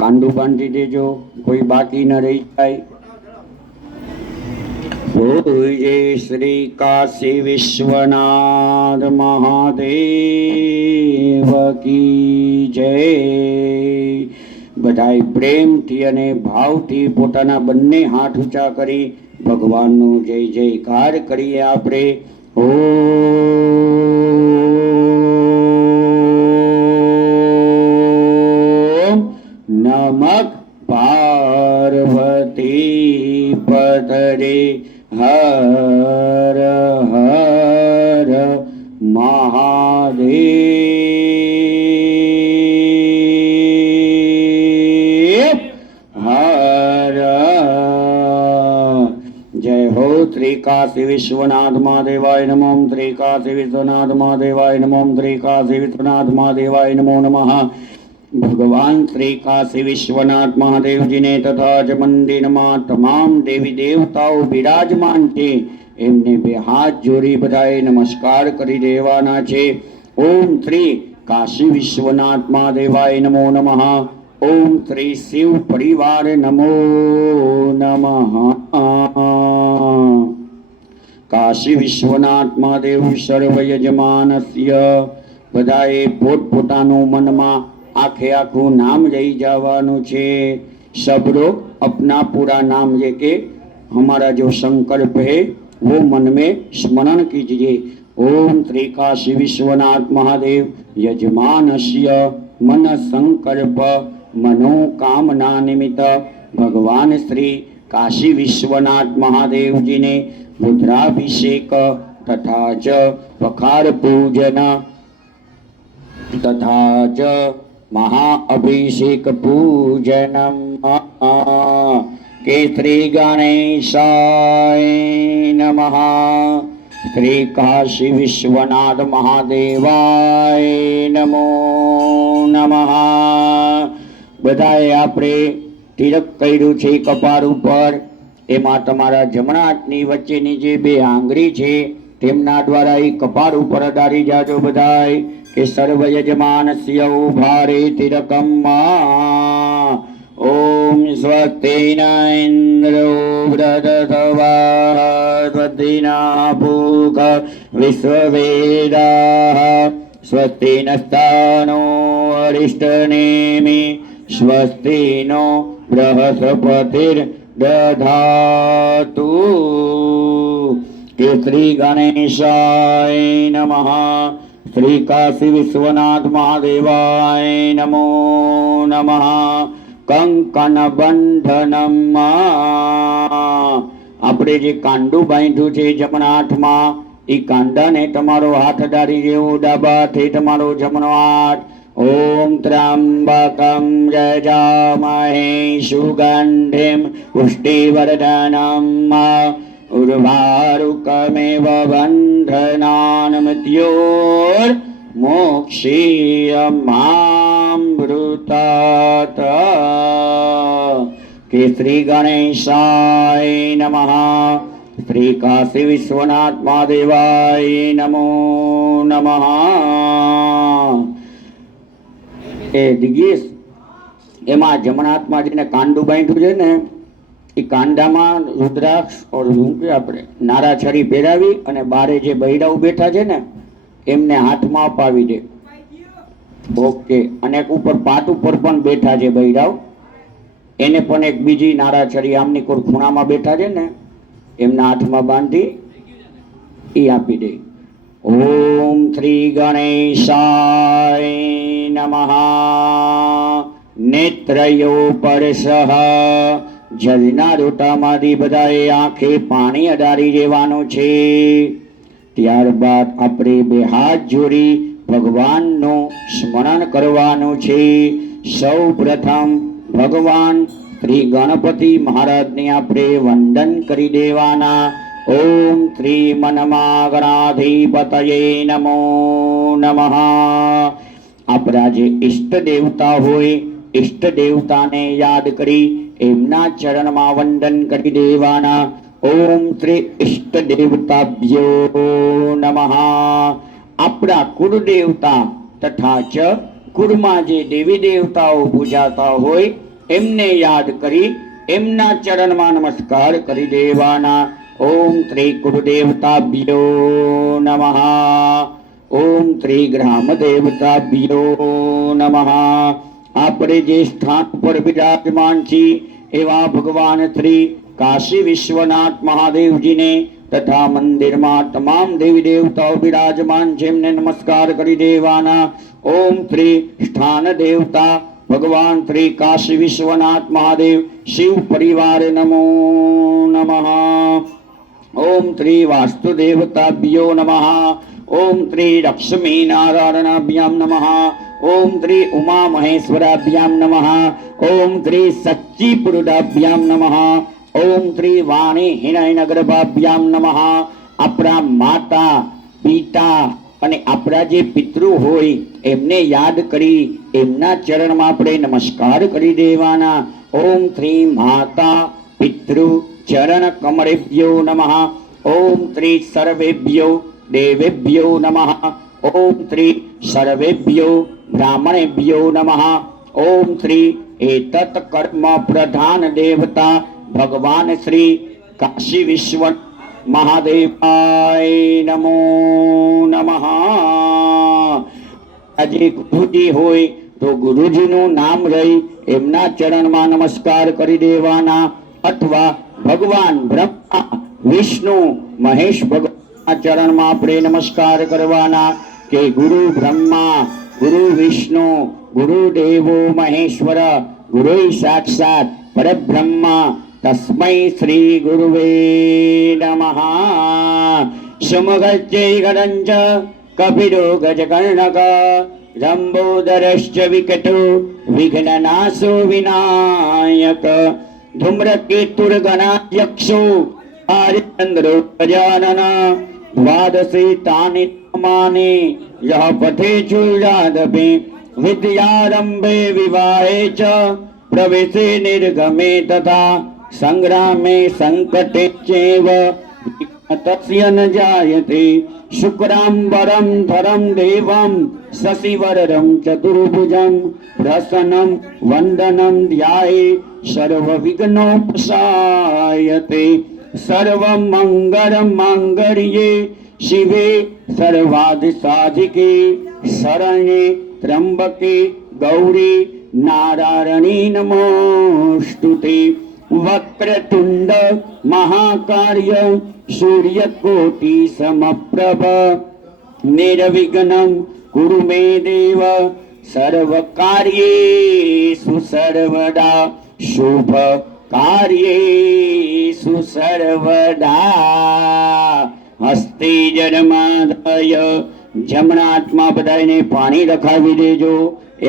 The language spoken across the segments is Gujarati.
કાંડું બાંધી દેજો, કોઈ બાકી ન રહી જાય. જય શ્રી કાશી વિશ્વનાથ મહાદેવ કી જય. બધાય પ્રેમથી અને ભાવથી પોતાના બંને હાથ ઊંચા કરી ભગવાનનો જય જયકાર કરીએ આપણે. ઓમ નમઃ પાર્વતી પતરે હર હર મહાદેવ હર. જય હો ત્રિકાશી વિશ્વનાથ મહાદેવાય નમો. ત્રિકાશી વિશ્વનાથ મહાદેવાય નમો. ત્રિકાશી વિશ્વનાથ મહાદેવાય નમો નમઃ. ભગવાન શ્રી કાશી વિશ્વનાથ મહાદેવજીને તથા જ મંદિરમાં તમામ દેવી દેવતાઓ બિરાજમાન છે એમને બે હાથ જોડી બધાએ નમસ્કાર કરી દેવાના છે. ઓમ શ્રી કાશી વિશ્વનાથ મહાદેવાય નમો નમઃ. ઓમ શ્રી શિવ પરિવાર નમો નમઃ. કાશી વિશ્વનાથ મહાદેવ સર્વ યજમાનસ્ય. બધાએ પોતપોતાનું મનમાં आखे आखू नाम लई जावानु छे. सब लोग अपना पूरा नाम लेके हमारा जो संकल्प है वो मन में स्मरण कीजिए. ओम त्रिकाशी विश्वनाथ महादेव यजमानस्य मन संकल्प मनोकामना निमित्त भगवान श्री काशी विश्वनाथ महादेव जी ने रुद्राभिषेक तथा च वखार पूजन तथा च महाअभिषेक पूजनम. केसरी गणेशाय नमः. श्री काशी विश्वनाथ महादेवाय नमो नमः. બધાએ આપણે તિલક કર્યું છે કપાળ ઉપર. એમાં તમારા જમણા હાથની વચ્ચેની જે બે આંગળી છે તેમના દ્વારા એ કપાળ ઉપર અડાડી જાજો બધાય કે સર્વ યજમાનસ્ય ઉભારે તિલકમ્મા. ઓમ સ્વસ્તિન ઇન્દ્રો વૃધસ્વા સ્વસ્તિના પૂષ વિશ્વવેદાઃ સ્વસ્તિન સ્થાનો અરિષ્ટનેમિ સ્વસ્તિનો બૃહસ્પતિર દધાતુ. કેસરી ગણેશાય નમઃ. श्री काशी विश्वनाथ महादेवाय नमो नमः. कंकण बंधनम. આપણે જે કાંડું બાંધ્યું છે જમણા હાથમાં એ કાંડાને તમારો હાથ અડાડી દેવો. ડાબા હાથે તમારો જમણો હાથ. ઓમ ત્રંબકમ જજામહે સુગંધિમ પુષ્ટિવર્ધનમ उर्वारुकमेव बन्धनान् मृत्योर् मोक्षीयमामृतात्. केसरी गणेशाय नमः. श्री काशी विश्वनाथ महादेवाय नमो नमः. એ દિગેશ એમાં જમણા હાથમાં જેને કાંડું બાંધ્યું છે ને એ કાંડામાં રુદ્રાક્ષ ઓર શું કે આપણે નારાછરી પહેરાવી અને બારે જે બૈરાઓ બેઠા છે ને એમને હાથમાં અપાવી દે. ઓકે. અને એક ઉપર પાટ ઉપર પણ બેઠા છે બૈરાઓ એને પણ એક બીજી નારાછરી આમની કોઈ ખૂણામાં બેઠા છે ને એમના હાથમાં બાંધી એ આપી દે. ઓમ શ્રી ગણેશાય નમઃ. નેત્રયો પરસઃ. જલના રોટામાંથી બધાએ આંખે પાણી અડાડી દેવાનું છે. ત્યારબાદ આપણે બે હાથ જોડી ભગવાનનું સ્મરણ કરવાનું છે. સૌ પ્રથમ ભગવાન શ્રી ગણપતિ મહારાજને આપણે વંદન કરી દેવાના. ઓમ શ્રી મન્મગણાધિપતયે નમો નમઃ. આપણા જે ઈષ્ટ દેવતા હોય ઈષ્ટ દેવતાને યાદ કરી એમના ચરણમાં વંદન કરી દેવાના. ઓમ શ્રી ઈષ્ટ દેવતાભ્યો નમઃ. આપણા કુળદેવતા તથા ચ કુળમાં જે દેવી દેવતાઓ પૂજાતા હોય એમને યાદ કરી એમના ચરણમાં નમસ્કાર કરી દેવાના. ઓમ શ્રી ગુરુદેવતાભ્યો નમઃ. ઓમ શ્રી ગ્રામ દેવતાભ્યો નમઃ. આપણે જે સ્થાન પર વિરાજમાન છીએ એવા ભગવાન શ્રી કાશી વિશ્વનાથ મહાદેવજીને તથા મંદિરમાં તમામ દેવી દેવતાઓ વિરાજમાન છે એમને નમસ્કાર કરી દેવાના. ઓમ શ્રી સ્થાન દેવતા ભગવાન શ્રી કાશી વિશ્વનાથ મહાદેવ શિવ પરિવાર નમો નમઃ. ઓમ શ્રી વાસ્તુદેવતાભ્યો નમઃ. ઓમ શ્રી લક્ષ્મી નારાયણાભ્યામ નમઃ. ઓમ શ્રી ઉમા મહેશ્વરાભ્યામ નમઃ. ઓમ શ્રી સચ્ચિપુરુષાભ્યામ નમઃ. ઓમ શ્રી વાણી હિરણ્યગર્ભાભ્યામ નમઃ. આપણા માતા પિતા અને આપણા જે પિતૃ હોય એમને યાદ કરી એમના ચરણમાં આપણે નમસ્કાર કરી દેવાના. ઓમ શ્રી માતા પિતૃ ચરણ કમળેભ્યો નમઃ. ઓમ શ્રી સર્વેભ્યો દેવેભ્યો નમઃ. ઓમ શ્રી સર્વેભ્યો બ્રાહ્મણેભ્યો નમઃ. ઓમ શ્રી એતત કર્મ પ્રધાન દેવતા ભગવાન શ્રી કાશી વિશ્વ મહાદેવાય નમો નમઃ. આજે ગુરુજી હોય તો ગુરુજીનું નામ લઈ એમના ચરણમાં નમસ્કાર કરી દેવાના. અથવા ભગવાન બ્રહ્મા વિષ્ણુ મહેશ ભગવાનના ચરણમાં આપણે નમસ્કાર કરવાના કે ગુરુ બ્રહ્મા ગુરુ વિષ્ણુ ગુરુદેવો મહેશ્વર ગુરુ સાક્ષાત પરબ્રહ્મા તસ્મૈ શ્રી ગુરુવે નમઃ. સમગચ્ચૈ ગણંચ કપિલો ગજકર્ણક જંબોદરશ્ચ વિકટો વિઘ્નનાશો વિનાયક ધૂમ્રકેતુર્ગણાયક્ષો આર્યચંદ્રો ગજાનન દ્વાદશે તાनि નામાनि યઃ પઠેચુ યાદપે વિદ્યારંભે વિવાહે ચ પ્રવેશે નિર્ગમે તથા સંગ્રામે સંકટે ચૈવ તસ્ય ન જાયતે. શુક્રાંબરમ ધરમ દેવમ શશિવરદં ચતુર્ભુજં પ્રસન્नं વંદनं ધ્યાયે સર્વવિઘ્નોપશાયતે. સર્વમંગળમાંગલ્યે શિવે સર્વાર્થસાધિકે શરણ્યે ત્ર્યંબકે ગૌરી નારાયણી નમોસ્તુતે. વક્રતુંડ મહાકાર્ય સૂર્યકોટિ સમપ્રભ નિર્વિઘ્नं કુરુ મે દેવ સર્વકાર્યેષુ સર્વદા શુભ કાર્યેષુ સર્વદા. હસ્તે જન્માદય જમણા હાથમાં બધાને પાણી રખાવી દેજો.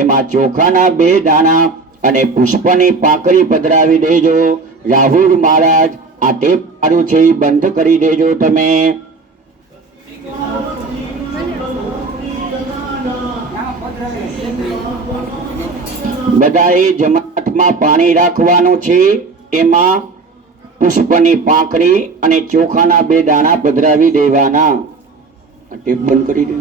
એમાં ચોખાના 2 દાણા અને પુષ્પની પાંખડી પધરાવી દેજો. રાહુલ મહારાજ આ ટેપ મારું છે એ બંધ કરી દેજો તમે. બધાએ જમણા હાથમાં પાણી રાખવાનું છે. એમાં પુષ્પની પાંખડી અને ચોખાના 2 દાણા પધરાવી દેવાના. ટેપ બંધ કરી દે.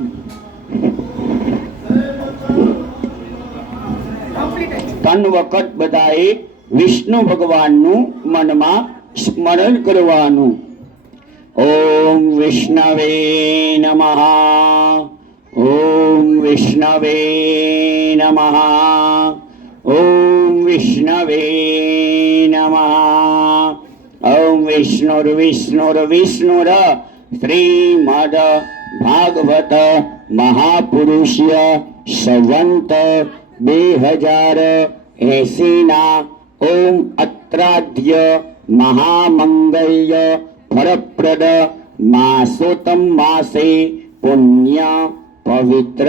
ત્રણ વખત બધાએ વિષ્ણુ ભગવાનનું મનમાં સ્મરણ કરવાનું. ઓમ વિષ્ણવે નમઃ. ઓમ વિષ્ણવે નમઃ. ઓમ વિષ્ણવે નમઃ. ઓમ વિષ્ણુર શ્રીમદ ભાગવત મહાપુરુષય સંવંત 2080 ના ઓમ અત્રાધ્ય મહામંગલ્ય ફલપ્રદ માસોત્તમ માસે પુણ્ય પવિત્ર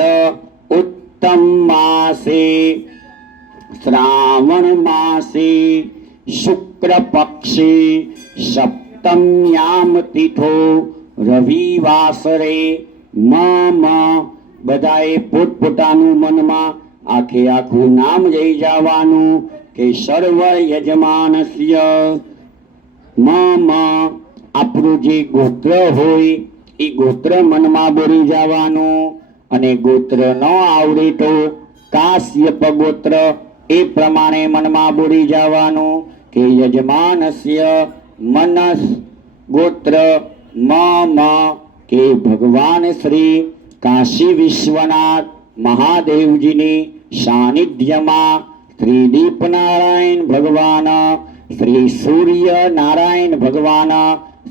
ઉત્તમ માસે શ્રાવણ માસે શુક્ર પક્ષે સપ્તમ્યામ તિથો રવિવાસરે મમ. બધાએ પોતપોતાનું મનમાં આખું નામ લઈ જવાનું કે સર્વ યજમાનસ્ય મમ. આપણું જે ગોત્ર હોય એ ગોત્ર મનમાં બોલી જવાનું. અને ગોત્ર ન આવડે તો કાશ્યપ ગોત્ર એ પ્રમાણે મનમાં બોલી જવાનું કે યજમાનસ્ય મનસ ગોત્ર મ કે ભગવાન શ્રી કાશી વિશ્વનાથ મહાદેવજીની સાનિધ્યમાં શ્રી દીપનારાયણ ભગવાન, શ્રી સૂર્ય નારાયણ ભગવાન,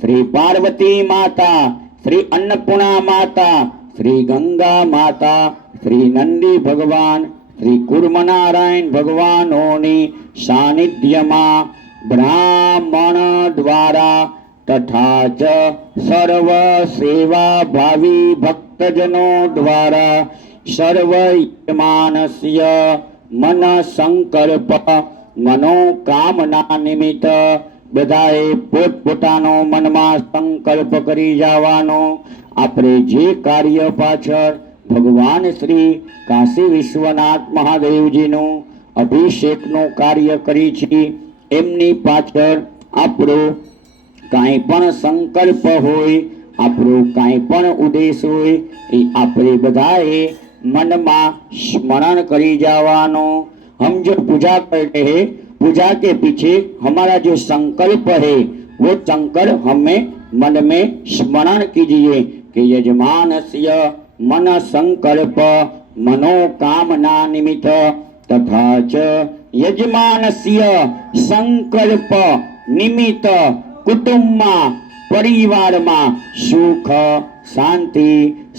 શ્રી પાર્વતી માતા, શ્રી અન્નપૂર્ણા માતા, શ્રી ગંગા માતા, શ્રી નંદી ભગવાન, શ્રી કુર્મનારાયણ ભગવાનોની સાનિધ્યમાં બ્રાહ્મણ દ્વારા તથા ચ સર્વ સેવા ભાવી ભક્તજનો દ્વારા સર્વ યજમાનસ્ય મન સંકલ્પ મનોકામના નિમિત્ત બધાએ પોતપોતાનો મનમાં સંકલ્પ કરી જવાનો. આપણે જે કાર્ય પાછળ ભગવાન શ્રી કાશી વિશ્વનાથ મહાદેવજીનું અભિષેકનું કાર્ય કરી છે એમની પાછળ આપણો કાંઈ પણ સંકલ્પ હોય, આપણો કાંઈ પણ ઉદ્દેશ હોય એ આપણે બધાએ મનમાં स्मरण करी जावानो. हम जो पूजा करते हैं, पूजा के पीछे हमारा जो संकल्प है वो संकल्प हमें मन में स्मरण कीजिए कि यजमानस्य मन संकल्प मनोकामना निमित्त तथा च यजमानस्य संकल्प निमित्त कुटुंबમાં પરિવારમાં સુખ શાંતિ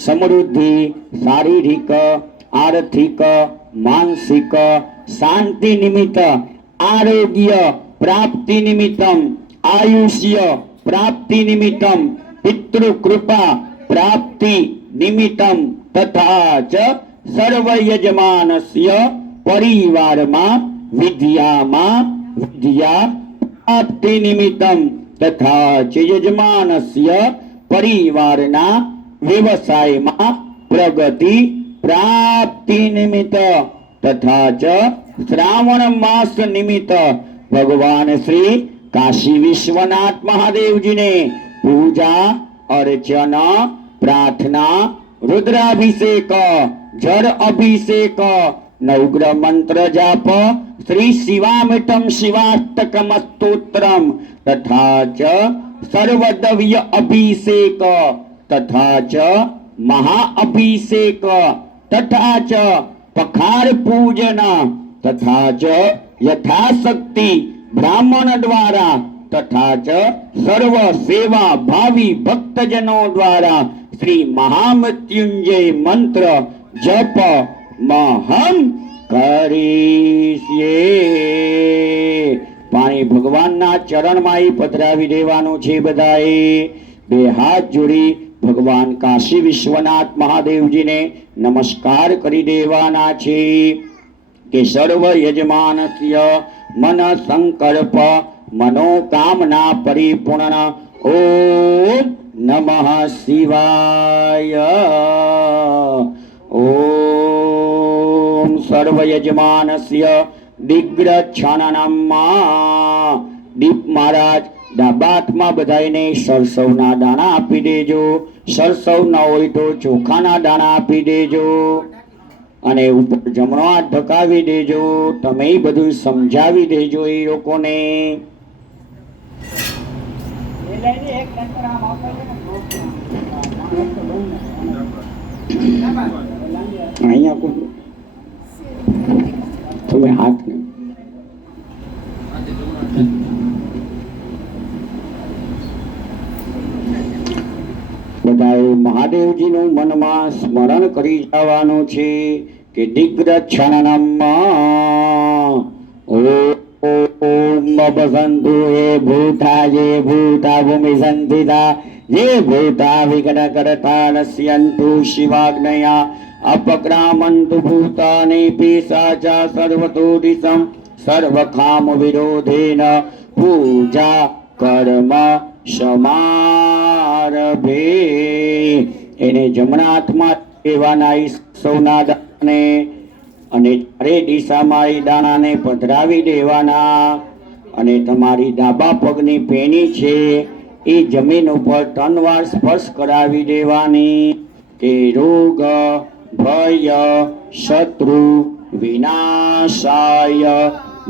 સમૃદ્ધિ શારીરિક આર્થિક માનસિક શાંતિ નિમિત્ત આરોગ્ય પ્રાપ્તિ નિમિત્તમ આયુષ્ય પ્રાપ્તિ નિમિત્તમ પિતૃકૃપા પ્રાપ્તિ નિમિત્તમ તથા ચ સર્વ યજમાનસ્ય પરિવારમાં વિદ્યા પ્રાપ્તિ નિમિત્તમ તથા ચ યજમાનસ્ય પરિવારના વ્યવસાયમાં પ્રગતિ પ્રાપ્તિ નિમિત્ત તથા ચ શ્રાવણ માસ નિમિત્ત ભગવાન શ્રી કાશી વિશ્વનાથ મહાદેવજીને પૂજા અર્ચના પ્રાર્થના रुद्राभिषेक जल अभिषेक नवग्रह मंत्र जाप श्री शिवामितम शिवाष्टकम स्तोत्रम तथा च सर्वदव्य अभिषेक तथा च महाअभिषेक तथा च पखार पूजन तथा च यथाशक्ति ब्राह्मण द्वारा तथा च सर्व सेवा भावी भक्तजनों द्वारा श्री महामृत्युंजय मंत्र जप महम करीशे। पाणी भगवान चरण में पधरावी देवानुं छे। बधाए बे हाथ जोड़ी भगवान काशी विश्वनाथ महादेव जी ने नमस्कार करी देवाना छे के सर्व यजमानस्य मन संकल्प मनोकामना परिपूर्ण। ओम नमः शिवाय। ओम सर्व यजमानस्य दिग्रक्षणम। दीप महाराज डाबातमा बधाईने सरसवना दाणा आपी देजो। सरसव न होय तो ચોખાના દાણા આપી દેજો અને ઉપર જમણો હાથ ઢકાવી દેજો। તમે બધું સમજાવી દેજો એ લોકોને। અહીંયા કોઈ તમે હાથ ને બધાએ મહાદેવજીનું મનમાં સ્મરણ કરી જવાનું છે કે દિગ્રક્ષણમ। ओम बसंतु हे भूता ये भूता भूमि संस्थिता ये भूता विघ्नकर्ता नश्यन्तु शिवाग्नया अपक्रामन्तु भूतानि पिशाचा सर्वतो दिशं सर्वकाम विरोधेन पूजा कर्म समारभे। एने जमणा हाथमां लेवाना सौना दाणे અને ચારે દિશામાં એ દાણાને પધરાવી દેવાના અને તમારી ડાબા પગની પેની છે એ જમીન ઉપર 3 વાર સ્પર્શ કરાવી દેવાની કે રોગ ભય શત્રુ વિનાશાય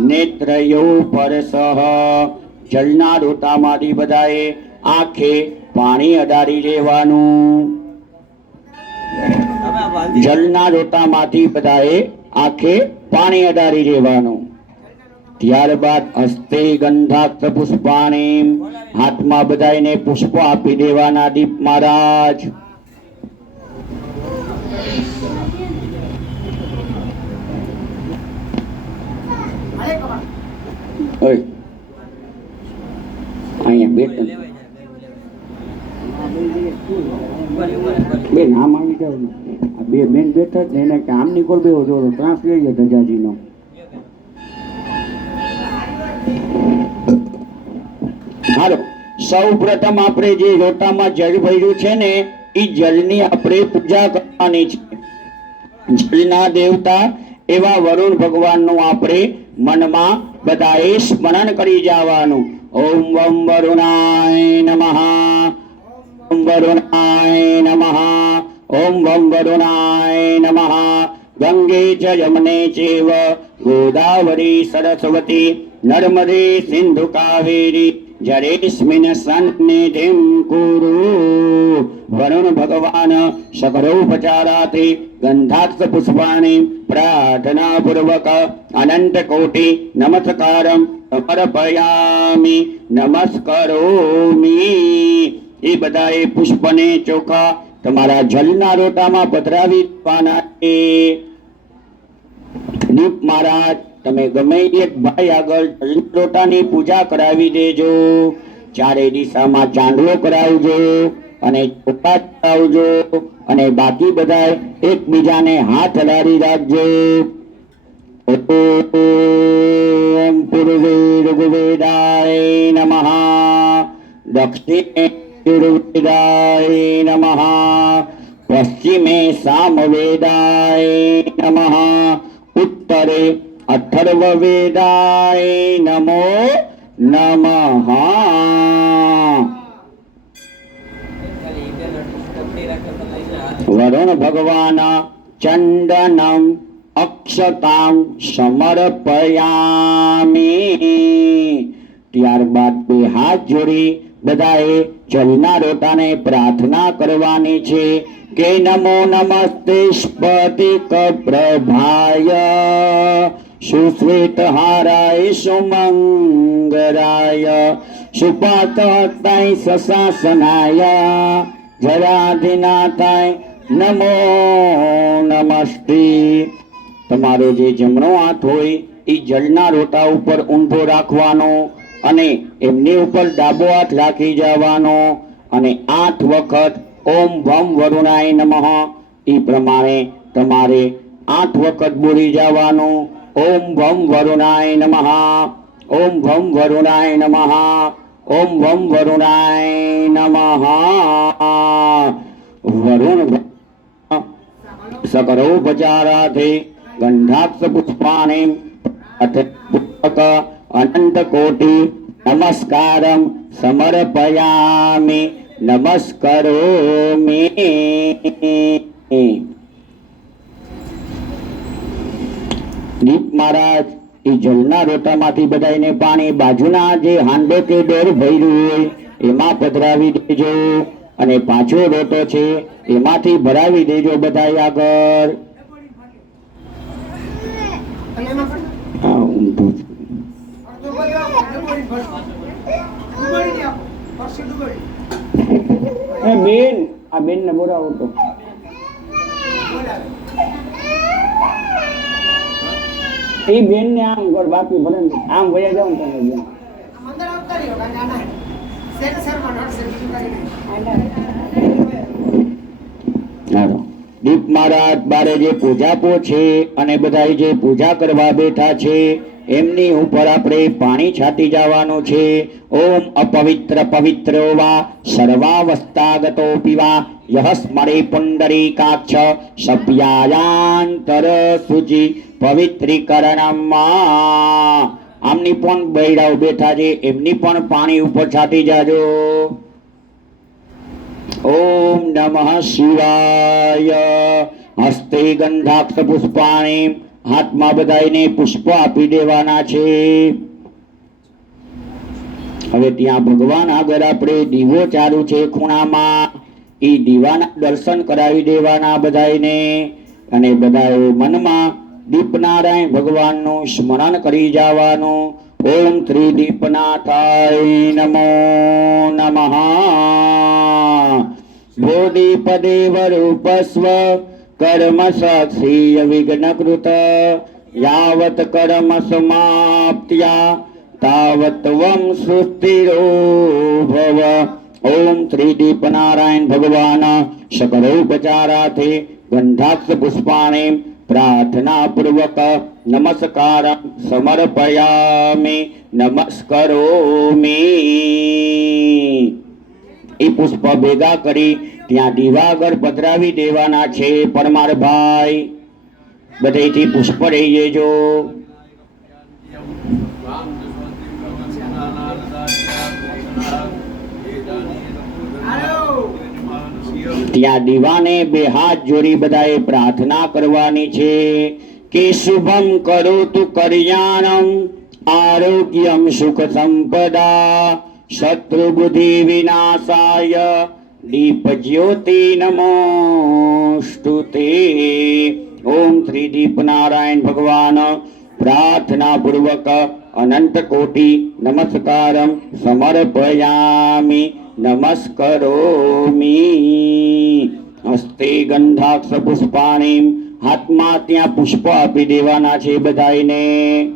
નેત્રયો પરસઃ. જળના લોટામાંથી બધાએ આંખે પાણી અડાડી લેવાનું. જળના લોટામાંથી બધાએ આંખે પાણી અડાડી લેવાનું. ત્યારબાદ હસ્તે ગંધાક્ષ પુષ્પાણી, હાથમાં બધાને પુષ્પ આપી દેવાના. દીપ મહારાજ અહીંયા બે નામ આવી જાવ. બે બેન બેઠા જ એને કે આમ નીકળ બેવો જોડો ત્રાસ લઈએ ધજાજીનો. હાલો, સૌ પ્રથમ આપણે જે લોટામાં જળ ભર્યું છે ને એ જળની આપણે પૂજા કરવાની છે. જળના દેવતા એવા વરુણ ભગવાનનું આપણે મનમાં બધાએ સ્મરણ કરી જવાનું. ઓમ વમ વરુણાય નમઃ, ઓમ વરુણાય નમઃ, ઓમ વમ વરુણાય નમઃ. ગંગે ચ યમુને ચૈવ ગોદાવરી સરસ્વતી નર્મદે સિંધુ કાવેરી જલેસ્મિન સન્નિધિં કુરુ. વરુણ ભગવાન સકરોપચારાથી ગંધાક્ષ પુષ્પાણી પ્રાર્થના પૂર્વક અનંત કોટિ નમસ્કારમ સમર્પયામિ નમસ્કરોમી. એ બધાએ પુષ્પને ચોખા તમારા જલના લોટામાં પધરાવી દેવાના છે. દીપ મહારાજ તમે ગમે એક ભાઈ આગળ જલના લોટાની પૂજા કરાવી દેજો. ચારે દિશામાં ચાંદલો કરાવજો અને ચોખા કરાવજો અને બાકી બધા એકબીજાને હાથ અડાડી રાખજો. ઓમ પૂર્વે ઋગ્વેદાય નમઃ, દક્ષિણે યજુર્વેદાય નમઃ, પશ્ચિમે સામવેદાય નમઃ, ઉત્તરે અથર્વવેદાય નમો નમઃ. વરુણ ભગવાન ચંદનમ અક્ષતામ સમર્પયામિ. ત્યારબાદ બે હાથ જોડી બધાએ જલના લોટાને પ્રાર્થના કરવાની છે કે નમો નમસ્તે સ્ફટિક પ્રભાય સુશ્વેતહારાય સુમંગરાય સુપાતહસ્તાય સશાસનાય જરાધિનાથાય નમો નમસ્તે. તમારો જે જમણો હાથ હોય એ જળના લોટા ઉપર ઊંધો રાખવાનો અને એમની ઉપર ડાબો હાથ રાખી જવાનો અને 8 વખત ઓમ વમ વરુણાય નમઃ એ પ્રમાણે તમારે 8 વખત બોલી જવાનું. ઓમ વમ વરુણાય નમઃ, ઓમ વમ વરુણાય નમઃ, ઓમ વમ વરુણાય નમઃ. વરુણ સકરોપચારાથી ગંધાક્ષ પુષ્પાણી અનંત કોટિ નમસ્કારમ સમર્પયામિ નમસ્કરોમિ. દીપ મહારાજ એ જળના લોટામાંથી બધાને પાણી બાજુના જે હાંડો કે ડોર ભર્યું હોય એમાં પધરાવી દેજો અને પાછો લોટો છે એમાંથી ભરાવી દેજો બધા આગળ. બેન આ બેન ને બોલાવો તો. એ બેન ને આમ કર બાકી ભલે આમ વયા જાવ તમે બેન. દીપ મહારાજ બારે જે પૂજાપો છે અને બધા જે પૂજા કરવા બેઠા છે એમની ઉપર આપણે પાણી છાંટી જવાનું છે. ઓમ અપવિત્ર પવિત્રો વા સર્વાવસ્થાગતો પીવા યહ સ્મરે પુંડરીકાક્ષ સભ્યાયાંતર શુચિ પવિત્રીકરણમાં. આમની પણ બૈરાઓ બેઠા છે એમની પણ પાણી ઉપર છાંટી જાજો. ઓમ નમઃ શિવાય. હસ્તે ગંધાક્ષ પુષ્પાણી હાથમાં બધાને પુષ્પ આપી દેવાના છે. હવે ત્યાં ભગવાન આગળ આપણે દીવો ચાલુ છે ખૂણામાં, એ દીવાના દર્શન કરાવી દેવાના બધાને. અને બધાએ મનમાં દીપનારાયણ ભગવાનનું સ્મરણ કરી જવાનું. ઓમ ત્રિદીપનાથાય નમો નમઃ. બોધિપદેવ રૂપસ્વ કર્મ સાક્ષી વિઘ્નકૃત યાવત કર્મ સમાપ્ત્યા તાવત વમ સુસ્થિરો ભવ. ઓમ ત્રિદીપનારાયણ ભગવાન સકલોપચારાથી ગંધાક્ષ પુષ્પાણિ પ્રાર્થના પૂર્વક નમસ્કાર સમર્પયામિ નમસ્કરોમિ. એ પુષ્પ ભેગા કરી ત્યાં દીવા આગળ પધરાવી દેવાના છે. પરમારભાઈ બધેથી પુષ્પ લઈ જજો. ત્યાં દીવાને બે હાથ જોડી બધાએ પ્રાર્થના કરવાની છે કે શુભમ કરોતુ કલ્યાણમ આરોગ્યમ સુખ સંપદા શત્રુ બુદ્ધિ વિનાશાય દીપ જ્યોતિ નમોસ્તુતે. ઓમ ત્રિદીપ નારાયણ ભગવાન પ્રાર્થના પૂર્વક અનંત કોટી નમસ્કારમ સમર્પયામિ નમસ્કરોમિ. હસ્તે ગંધાક્ષ પુષ્પાણિ, હાથમાં ત્યાં પુષ્પ આપી દેવાના છે બધાને.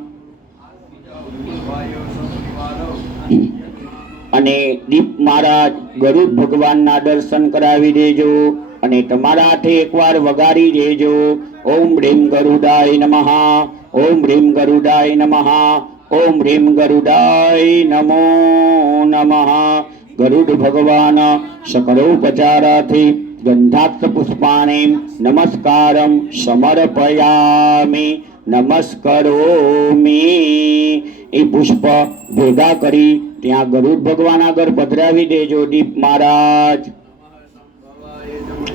અને દીપ મહારાજ ગરુડ ભગવાનના દર્શન કરાવી દેજો. અને તમારા હાથે એકવાર વગાડી દેજો. ઓમ રીમ ગરુડાય નમઃ, ઓમ રીમ ગરુડાય નમઃ, ઓમ રીમ ગરુડાય નમો નમઃ. ગરુડ ભગવાન સકલોપચારાથી ગંધાક્ષ પુષ્પાણિ નમસ્કારમ સમર્પયામિ નમસ્કરોમિ. એ પુષ્પ ભેગા કરી ત્યાં ગરુડ ભગવાન આગળ પધરાવી દેજો દીપ મહારાજ.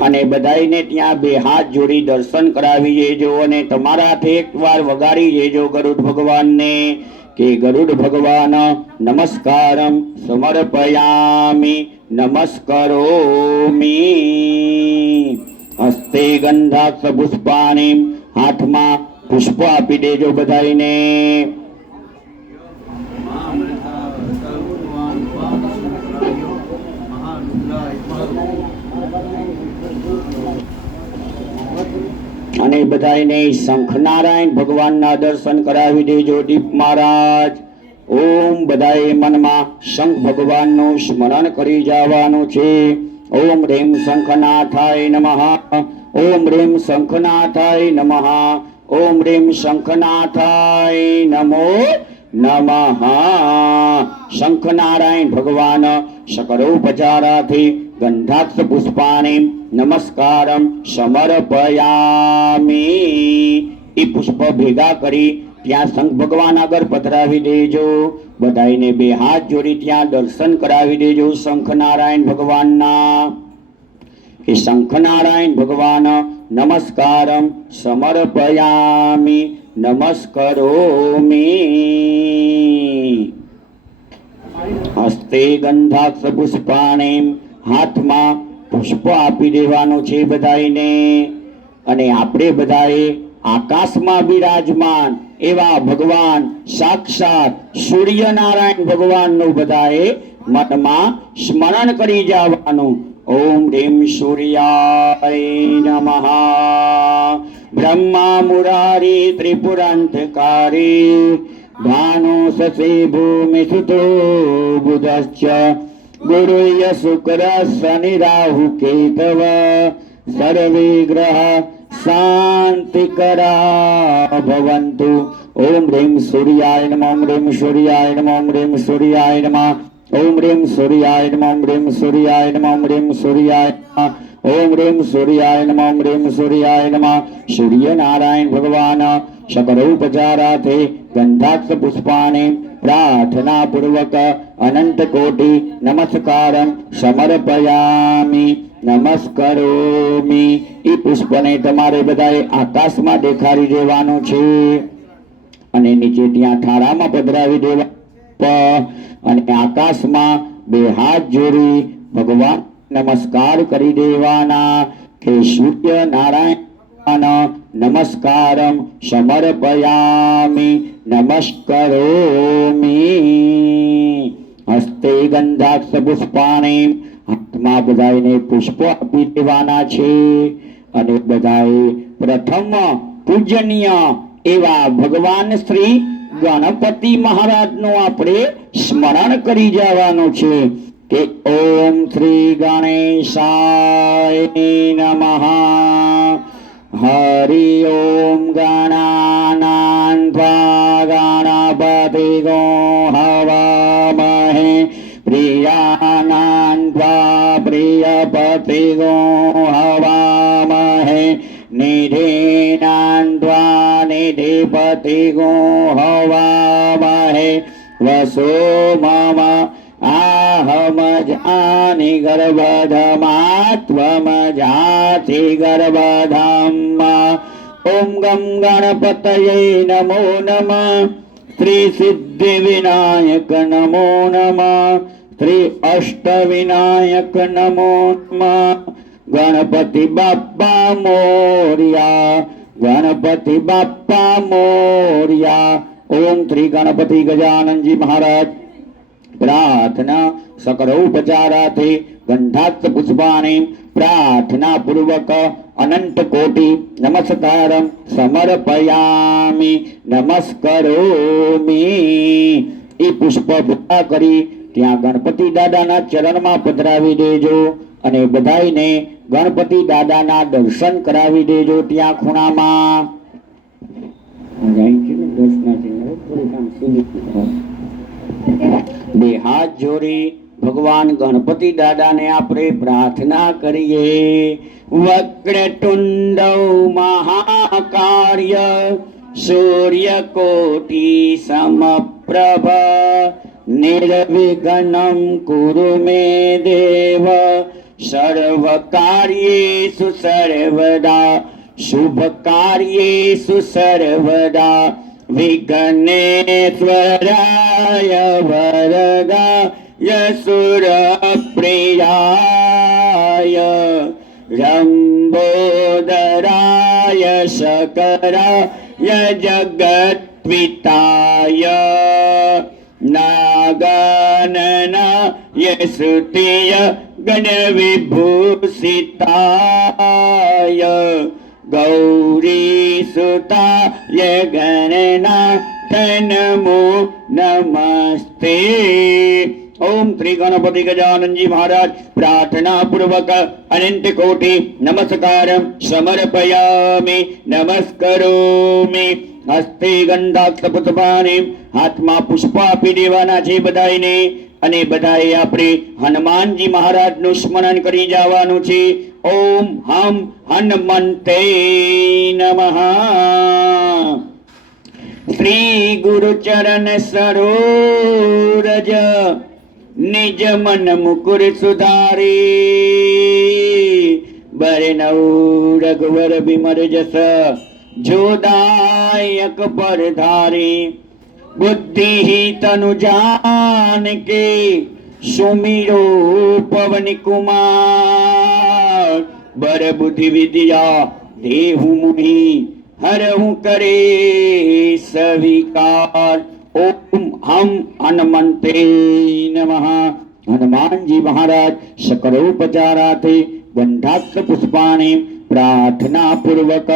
અને બધાને ત્યાં બે હાથ જોડી દર્શન કરાવી દેજો. અને તમારા હાથે એકવાર વગાડી દેજો ગરુડ ભગવાનને કે ગરુડ ભગવાન નમસ્કારમ સમર્પયામિ નમસ્કરોમિ. હસ્તે ગંધાક્ષ પુષ્પાણિ, હાથમાં પુષ્પ આપી દેજો બધાને. અને બધાને શંખનારાયણ ભગવાનના દર્શન કરાવી દેજો દીપ મહારાજ. ઓમ બધાએ મનમાં શંખ ભગવાનનું સ્મરણ કરી જવાનું છે. ઓમ રેમ શંખનાથાય નમઃ, ઓમ રેમ શંખનાથાય નમઃ, ઓમ રેમ શંખનાથાય નમો નમઃ. શંખનારાયણ ભગવાન સકલોપચારાથી ગંધાક્ષ પુષ્પાણિ નમસ્કારમ સમર્પયામિ. એ પુષ્પ ભેગા કરી ત્યાં શંખ ભગવાન આગળ પધરાવી દેજો. બધાને બે હાથ જોડી ત્યાં દર્શન કરાવી દેજો શંખનારાયણ ભગવાનના કે શંખનારાયણ ભગવાન નમસ્કારમ સમર્પયામિ નમસ્કરોમિ. હસ્તે ગંધાક્ષ પુષ્પાણિ, હાથમાં પુષ્પ આપી દેવાનું છે બધાને. અને આપણે બધાએ આકાશમાં બિરાજમાન એવા ભગવાન સાક્ષાત સૂર્યનારાયણ ભગવાનનું બધાએ મનમાં સ્મરણ કરી જવાનું. ઓમ રીમ સૂર્યાય નમઃ. બ્રહ્મા મુરારી ત્રિપુરાંતકારી ભાનો શશી ભૂમિ સુતો બુધશ્ચ ગુરુય શુક્ર શનિ રાહુ કેતવ સર્વે ગ્રહ શાંતિકરા ભવન્તુ. ઓમ રીમ સૂર્યાય નમઃ, ઓમ રીમ સૂર્યાય નમઃ, ઓમ રીમ સૂર્યાય નમઃ, ઓમ રીમ સૂર્યાય નમઃ, ઓમ રીમ સૂર્યાય નમઃ, ઓમ રીમ સૂર્યાય નમઃ, ઓમ રીમ સૂર્યાય નમઃ, ઓમ રીમ સૂર્યાય નમઃ. સૂર્યનારાયણ ભગવાન સકલોપચારાથી ગંધાક્ષ પુષ્પાણિ પ્રાર્થના પૂર્વક અનંત કોટી નમસ્કારમ સમર્પયામિ નમસ્કારોમિ. એ પુષ્પને તમારે બધાએ આકાશમાં દેખાડી દેવાનું છે અને નીચે ત્યાં થાળામાં પધરાવી દેવા અને આકાશમાં બે હાથ જોડી ભગવાન નમસ્કાર કરી દેવાના કે સૂર્ય નારાયણ નમસ્કારમ સમર્પયામિ નમસ્કારોમિ. હસ્તે ગંધાક્ષ પુષ્પાણી, હાથમાં બધાને પુષ્પો આપી દેવાના છે અને બધાએ પ્રથમ પૂજનીય એવા ભગવાન શ્રી ગણપતિ મહારાજનું આપણે સ્મરણ કરી જવાનું છે કે ઓમ શ્રી ગણેશાય નમઃ. હરિ ઓમ ગણાનાં ત્વા ગણપતિગો હવામહે પ્રિયાનાં ત્વા પ્રિયપતિગો હવામહે નિધિનાં ત્વા નિધિપતિગો હવામહે વસો મમ आहम जानि गर्भधमात्वम जाति गर्भधम. ओम गम गणपतये नमो नमः. श्री सिद्धि विनायक नमो नमः. श्री अष्ट विनायक नमो नमः. गणपति बाप्पा मोरिया, गणपति बाप्पा मोरिया. ओम श्री गणपति गजानन जी महाराज प्रार्थना सकरोपचाराथे गंधाक्ष पुष्पाणि प्रार्थना पूर्वक अनंत कोटि नमस्कारम समर्पयामि नमस्करोमि. એ પુષ્પ પૂજા કરી ત્યાં ગણપતિ દાદાના ચરણમાં પધરાવી દેજો અને બધાઈને ગણપતિ દાદાના દર્શન કરાવી દેજો. ત્યાં ખૂણામાં બે હાથ જોડી ભગવાન ગણપતિ દાદાને આપણે પ્રાર્થના કરીએ. વક્રતુંડ મહાકાર્ય સૂર્યકોટિ સમપ્રભ નિર્વિઘ્नं કુરુ મે દેવ સર્વકાર્યેષુ સર્વદા શુભકાર્યેષુ સર્વદા વિઘ્નેશ્વરાય વરદાય સુરપ્રિયાય લંબોદરાય શકરાય જગત્પિતાય નાગાનનાય સ્તુતિય ગણવિભૂષિતાય ગૌરીસુતાય ગણનાથ નમો નમસ્તે. ओम श्री गणपति गजानन जी महाराज प्रार्थना पूर्वक अनंत कोटि नमस्कार समर्पयामि नमस्करोमि. हस्ते गंधाक्ष पुष्पाणि, हाथમાં પુષ્પ આપી દેવાના છે બધાઈને અને બધાએ આપણે હનુમાનજી મહારાજનું સ્મરણ કરી જવાનું છે. ઓમ હમ હનુમંતે નમઃ. श्री गुरु चरण सरोरज निज मन मुकुर सुधारी बरनौ रघुवर बिमर जस जोदायक पर धारी. बुद्धि ही तनु जान के सुमिरो पवन कुमार बर बुद्धि विद्या देहु मुनि हरहु करे स्वीकार. ओम हम हनुमंते नमः. हनुमान जी महाराज सकरोपचाराथे गंधाक्ष पुष्पाणि प्रार्थना पूर्वक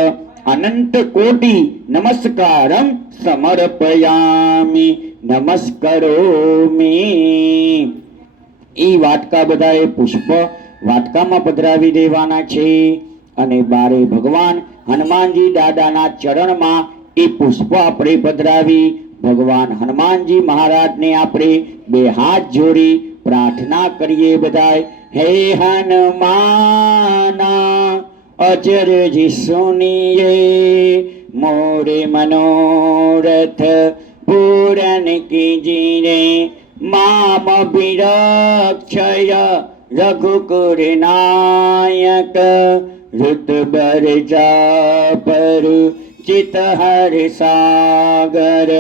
अनंत कोटि नमस्कारम समर्पयामि नमस्करोमि. ई वाटका बधाए पुष्प वाटकाમાં પધરાવી દેવાના છે અને બારે ભગવાન હનુમાનજી દાદાના ચરણમાં એ પુષ્પ આપણે પધરાવી ભગવાન હનુમાનજી મહારાજને આપણે બે હાથ જોડી પ્રાર્થના કરીએ બધાય. હે હનુમાના અચરજી સુનિયે મોરે મનોરથ પૂરન કીજીને મામ વિરક્ષય रघुकुर नायक ऋतबर पर चित हर सागर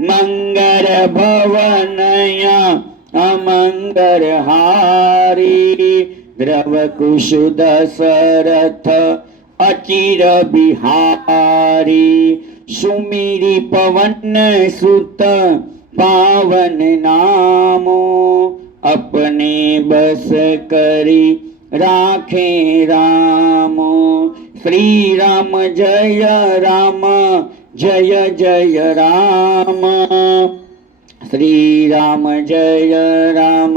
मंगर भवनया अमंगर हारी द्रव कुश दशरथ अचिर बिहारी सुमिरी पवन सुत पावन नामो अपने बस करी राखे रामो श्री राम जय राम जय जय राम श्री राम जय राम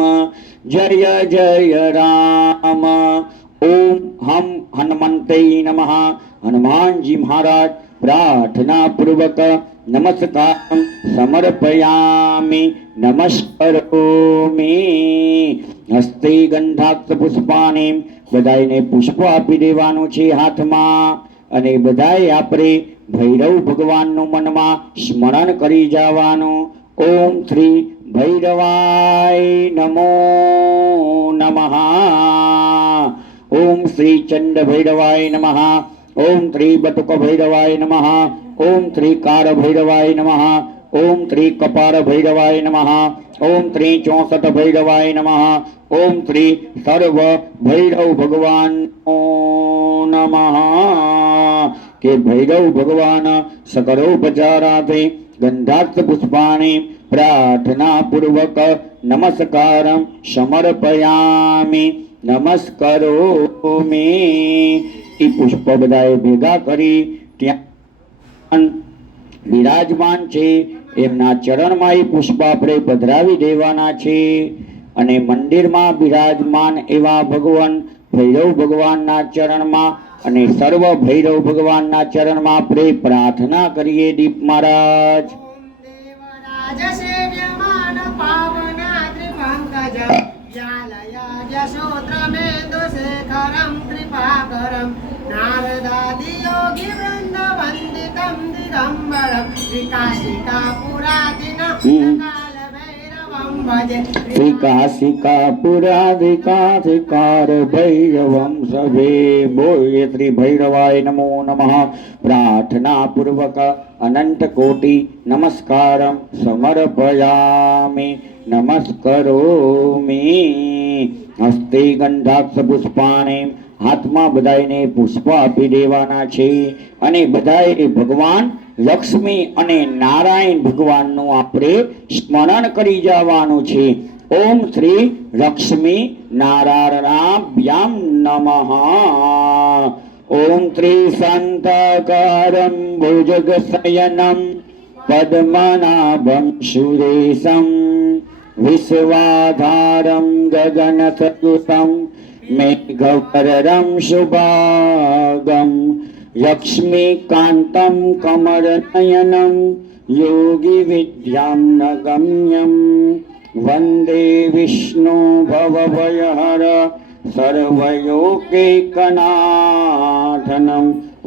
जय जय राम। ओम हम हनुमंते नमः। हनुमान जी महाराज प्रार्थना पूर्वक नमस्कार समर्पयामि नमस्करोमि। हस्ते गंधाक्ष पुष्पाणि बधाईने पुष्पो आपी देवानुं छे हाथमां અને બધાએ આપણે ભૈરવ ભગવાનનું મનમાં સ્મરણ કરી જવાનું। ઓમ શ્રી ભૈરવાય નમો નમઃ। ઓમ શ્રી ચંડ ભૈરવાય નમઃ। ઓમ શ્રી બટુક ભૈરવાય નમઃ। ઓમ શ્રી કાર ભૈરવાય નમઃ। ઓમ શ્રી કપાળ ભૈરવાય નમઃ। ઓમ શ્રી 64 ભૈરવાય નમઃ। ઓમ શ્રી સર્વ ભૈરવ ભગવાન નમઃ। કે ભૈરવ ભગવાન સકરોપચારાથે ગંધાક્ષ પુષ્પાણિ પ્રાર્થના પૂર્વક નમસ્કાર સમર્પયામિ નમસ્કરોમિ। એ પુષ્પ બધાએ ભેગા કરી ત્યાં બિરાજમાન છે એમના ચરણમાં એ પુષ્પ આપણે પધરાવી દેવાના છે। અને મંદિરમાં બિરાજમાન એવા ભગવાન ભૈરવ ભગવાનના ચરણમાં અને સર્વ ભૈરવ ભગવાનના ચરણમાં આપણે પ્રાર્થના કરીએ। દીપ મહારાજ દેવરાજ સેવ્યમાન પાવનાદ્રિ પંકજ જાલયાજ્યસૂત્રમેન્દુ શેખરમ કૃપાકરમ નારદાદિ યોગી વૃંદ વંદિતમ દિગંબરમ વિકાસિકા પુરાતિના કાલ ભૈરવમ ભજે વિકાસિકા પુરાધિકાધિકાર ભૈરવમ સભે। બોલે શ્રી ભૈરવાય નમો નમઃ। પ્રાર્થના પૂર્વક અનંત કોટી નમસ્કાર સમર્પયામિ નમસ્કરોમિ। હસ્તે ગંધાક્ષ પુષ્પાણિ હાથમાં બધાઈને પુષ્પ આપી દેવાના છે અને બધાએ ભગવાન લક્ષ્મી અને નારાયણ ભગવાનનું આપણે સ્મરણ કરી જવાનું છે। ઓમ શ્રી લક્ષ્મી નારાયણાભ્યામ નમઃ। ઓમ શ્રી શાંતાકારમ ભુજગશયનમ પદ્મનાભમ સુરેશમ વિશ્વાધારમ ગગનસદૃશમ મેઘવરદમ શુભાગમ લક્ષ્મીકાંતમ કમળનયનમ યોગી વિદ્યામ નગમ્યમ વંદે વિષ્ણુ ભવભયહર સર્વયોગૈકનાથનમ।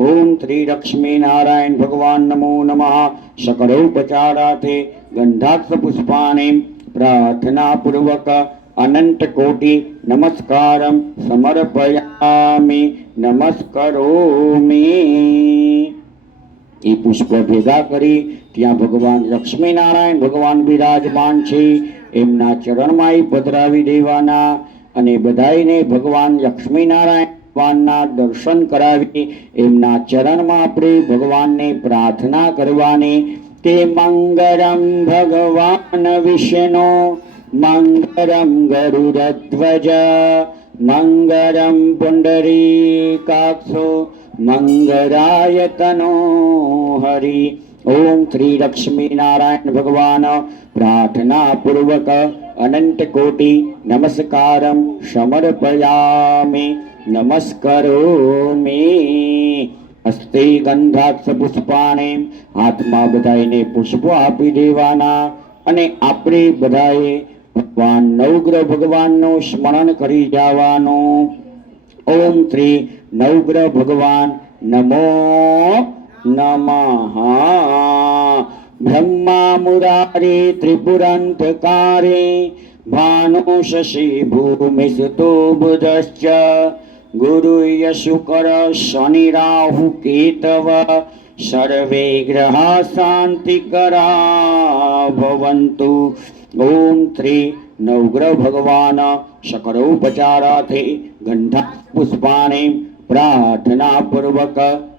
ઓમ શ્રી લક્ષ્મી નારાયણ ભગવાન નમો નમઃ। સકળોપચારાથે ગંધાક્ષ પુષ્પાણિ પ્રાર્થના પૂર્વક અનંત કોટી નમસ્કાર સમર્પયામિ નમસ્કરોમિ। એ પુષ્પ ભેગા કરી ત્યાં ભગવાન લક્ષ્મી નારાયણ ભગવાન બિરાજમાન છે એમના ચરણમાં એ પધરાવી દેવાના અને બધાઈને ભગવાન લક્ષ્મી નારાયણ ભગવાનના દર્શન કરાવી એમના ચરણમાં આપણે ભગવાનને પ્રાર્થના કરવાની કે મંગળમ ભગવાન વિષ્ણુ મંગળમ ગરુડધ્વજ મંગળમ પુંડરીકાક્ષો મંગળાયતનો હરિ। ઓમ શ્રી લક્ષ્મી નારાયણ ભગવાન પ્રાર્થના પૂર્વક અનંત કોટી નમસ્કાર સમર્પયામિ નમસ્કરોમિ। હસ્તે ગંધાક્ષ પુષ્પાણિ હાથમાં બધાઈને પુષ્પો આપી દેવાના અને આપણે બધાએ ભગવાન નવગ્રહ ભગવાનનું સ્મરણ કરી જવાનું। ઓમ શ્રી નવગ્રહ ભગવાન નમો નમઃ। બ્રહ્મા મુરારે ત્રિપુરાંતકારે भानु शशि भूमिस्तु बुधश्च गुरुर्य शुक्र शनि राहु केतव सर्वे ग्रहा शांतिकरा भवन्तु। ओम श्री नवग्रह भगवान शकरोपचाराथे गंधा पुष्पाणे प्रार्थना पूर्वक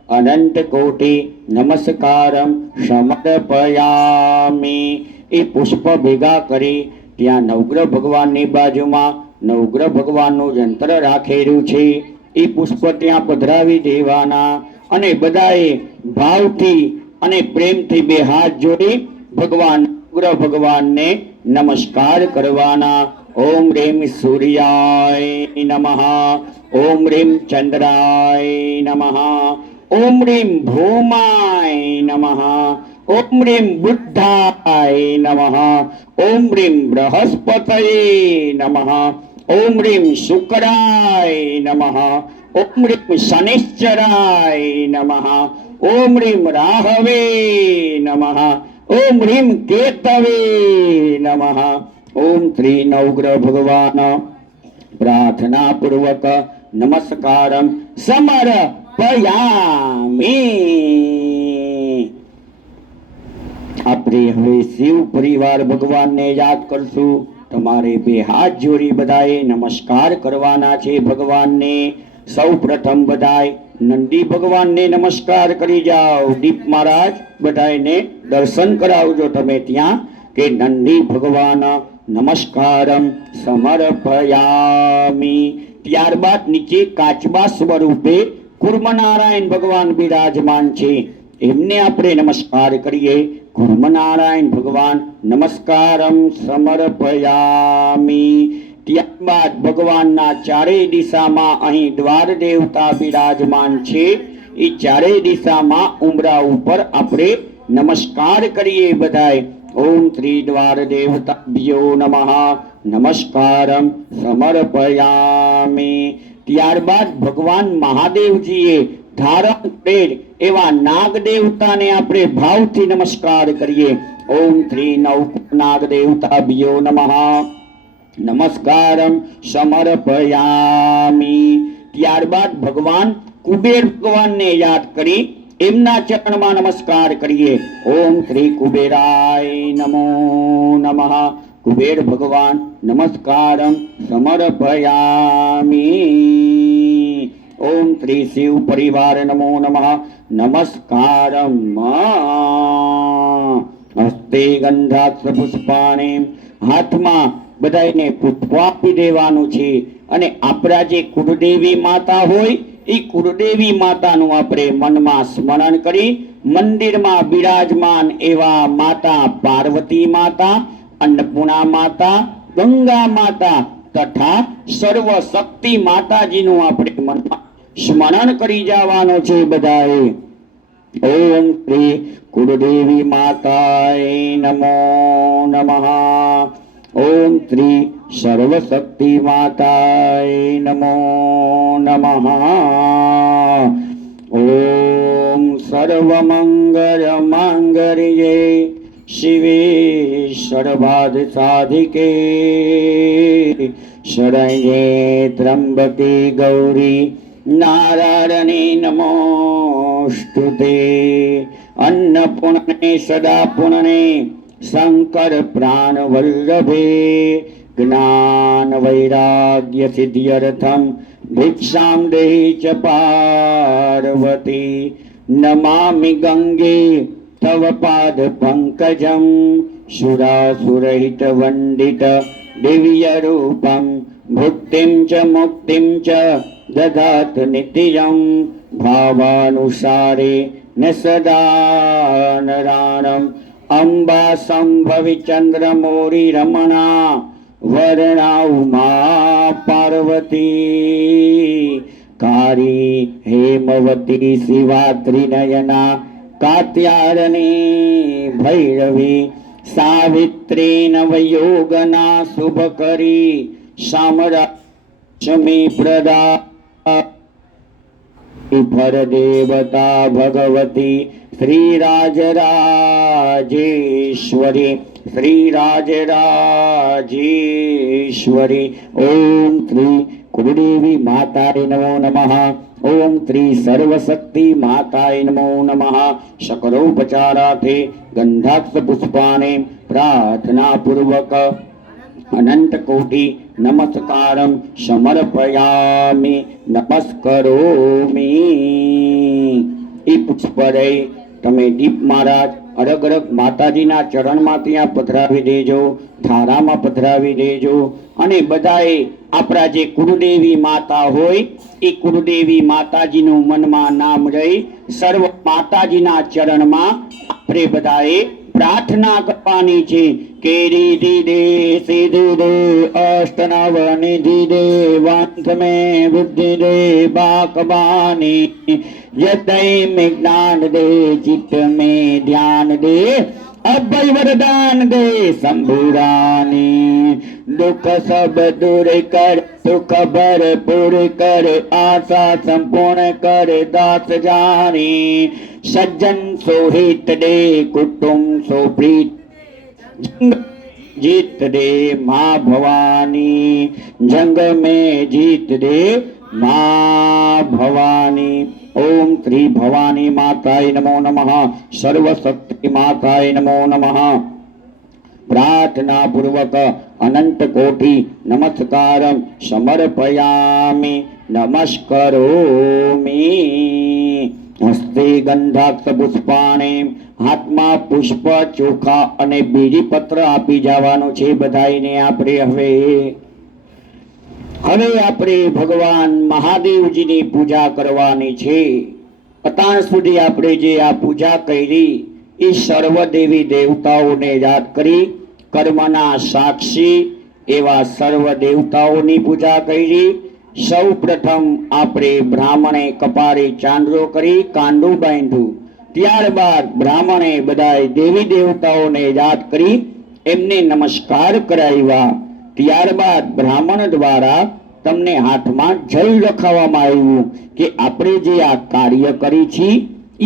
अनंत कोटि नमस्कारम समर्पयामि। ए पुष्प भेगा करी ત્યાં નવગ્રહ ભગવાનની બાજુમાં નવગ્રહ ભગવાનનું યંત્ર રાખેલું છે એ પુષ્પ ત્યાં પધરાવી દેવાના અને બધાએ ભાવથી અને પ્રેમથી બે હાથ જોડી ભગવાન નવગ્રહ ભગવાનને નમસ્કાર કરવાના। ઓમ રેમ સૂર્યાય નમઃ, ઓમ રેમ ચંદ્રાય નમઃ, ઓમ રેમ ભૌમાય નમઃ, ओम ह्रीं बुद्धाय नमः, ओम ह्रीं बृहस्पतये नमः, ओम ह्रीं शुक्राय नमः, ओम ह्रीं शनिश्चराय नमः, ओम ह्रीं राहवे नमः, ओम ह्रीं केतवे नमः। ओम श्री नवग्रह भगवान प्रार्थना पूर्वक नमस्कारं समर्पयामि। આપણે હવે શિવ પરિવાર ભગવાનને યાદ કરશું। તમારે બે હાથ જોડી બધાએ નમસ્કાર કરવાના છે ભગવાનને। સૌ પ્રથમ બધાએ નંદી ભગવાનને નમસ્કાર કરી જાઓ। દીપ મહારાજ બધાને દર્શન કરાવજો તમે ત્યાં કે નંદી ભગવાન નમસ્કારમ સમર્પયામિ। ત્યારબાદ નીચે કાચબા સ્વરૂપે કુર્મનારાયણ ભગવાન બિરાજમાન છે એમને આપણે નમસ્કાર કરીએ। કુર્મનારાયણ ભગવાન નમસ્કારમ સમર્પયામિ। ત્યારબાદ ભગવાનના ચારેય દિશામાં અહીં દ્વાર દેવતા બિરાજમાન છે એ ચારેય દિશામાં ઉમરા ઉપર આપણે નમસ્કાર કરીએ બધાય। ઓમ શ્રી દ્વાર દેવતાભ્યો નમઃ નમસ્કારમ સમર્પયામિ। ત્યારબાદ ભગવાન મહાદેવજીએ ધારણ કરેલ એવા નાગ દેવતાને આપણે ભાવથી નમસ્કાર કરીએ। ઓમ શ્રી નવ નાગ દેવતાભ્યો નમઃ નમસ્કારમ સમર્પયામિ। ત્યારબાદ ભગવાન કુબેર ભગવાનને યાદ કરી એમના ચરણમાં નમસ્કાર કરીએ। ઓમ શ્રી કુબેરાય નમો નમઃ। કુબેર ભગવાન નમસ્કારમ સમર્પયામિ। ओम श्री शिव परिवार नमो नमः नमस्कारम। हस्ते गंधाक्ष पुष्पाणे हाथમાં બધાને પુષ્પ આપી દેવાનું છે અને આપણા જે કુળદેવી માતા હોય એ કુળદેવી માતાનું આપણે મનમાં સ્મરણ કરી મંદિરમાં બિરાજમાન એવા માતા પાર્વતી માતા, અન્નપૂર્ણા માતા, ગંગા માતા તથા સર્વશક્તિ માતાજીનું આપણે મનમાં સ્મરણ કરી જવાનો છે બધાએ। ઓમ શ્રી કુળદેવી માતાય નમો નમઃ। ઓમ શ્રી સર્વશક્તિ માતાય નમો નમઃ। ઓમ સર્વમંગળ માંગલ્યે शिवे सर्वार्थ साधिके शरण्ये त्र्यंबके गौरी नारायणी नमोस्तुते। अन्नपूर्णे सदा पूर्णे शंकर प्राण वल्लभे ज्ञान वैराग्य सिद्ध्यर्थम भिक्षां देहि च पार्वती। नमामि गंगे तव पाद पंकजं सुरासुरहित वंदित दिव्य रूपं भुक्तिं च मुक्तिं च ददात नित्यं भावानुसारे न सदा नराणम्। अम्बा संभवि चंद्रमौरि रमणा वर्णा उमा पार्वती। कारी हेमवती शिवा त्रिनयना कात्यायनी भैरवी सावित्री नवयोगना शुभकरी साम्राज्यमी प्रदा। फर देवता भगवती श्रीराजराजेश्वरी શ્રી રાજરાजेश्वरी ओम श्री कुलदेवी माताय नमो नमः ओम श्री सर्वशक्ति माताय नमो नमः शकरोपचारार्थे गंधाक्ष पुष्पाणे प्रार्थना पूर्वक अनंत कोटि नमस्कारं समर्पयामि नमस्करोमि। ई पुष्परे तमे दीप महाराज अरग अरग माताजीना चरणमां त्यां पधरावी देजो, थारामां पधरावी देजो અને બધાએ આપણા જે કુળદેવી માતા હોય એ કુળદેવી માતાજીનું મનમાં નામ રહી સર્વ માતાજીના ચરણમાં આપણે બધાએ પ્રાર્થના કરવાની છે કે રીધિ દે સિદ્ધિ દે અષ્ટનવ નિધિ દે વંશ મે બુદ્ધિ દે બાકબાની यतय में ज्ञान दे चित्त में ध्यान दे अभय वरदान दे शंभुरानी दुख सब दूर कर सुख भरपूर कर आशा संपूर्ण कर दास जानी सज्जन सोहित दे कुटुंब सो प्रीत जीत दे माँ भवानी जंग में जीत दे माँ भवानी। ओम श्री भवानी माताय नमो नमः सर्वशक्ति माताय नमो नमः। प्रार्थना पूर्वक अनंत कोटि नमस्कारं समर्पयामि नमस्करोमि। हस्ते गंधाक्ष पुष्पाणे हाथमा पुष्प चोखा अने बीजीपत्र आपी जवानुं छे बधाईने आपणे हवे આપણે ભગવાન મહાદેવજીની પૂજા કરવાની છે। અત્યાર સુધી આપણે જે આ પૂજા કરી એ સર્વ દેવી દેવતાઓને યાદ કરી કર્મના સાક્ષી એવા સર્વ દેવતાઓની પૂજા કરી। સૌ પ્રથમ આપણે બ્રાહ્મણે કપાળે ચાંદલો કરી કાંડું બાંધ્યું, ત્યારબાદ બ્રાહ્મણે બધાય દેવી દેવતાઓને યાદ કરી એમને નમસ્કાર કરાવ્યા। ત્યારબાદ બ્રાહ્મણ દ્વારા તમને હાથમાં જલ રખાવવામાં આવ્યું કે આપણે જે આ કાર્ય કરી છે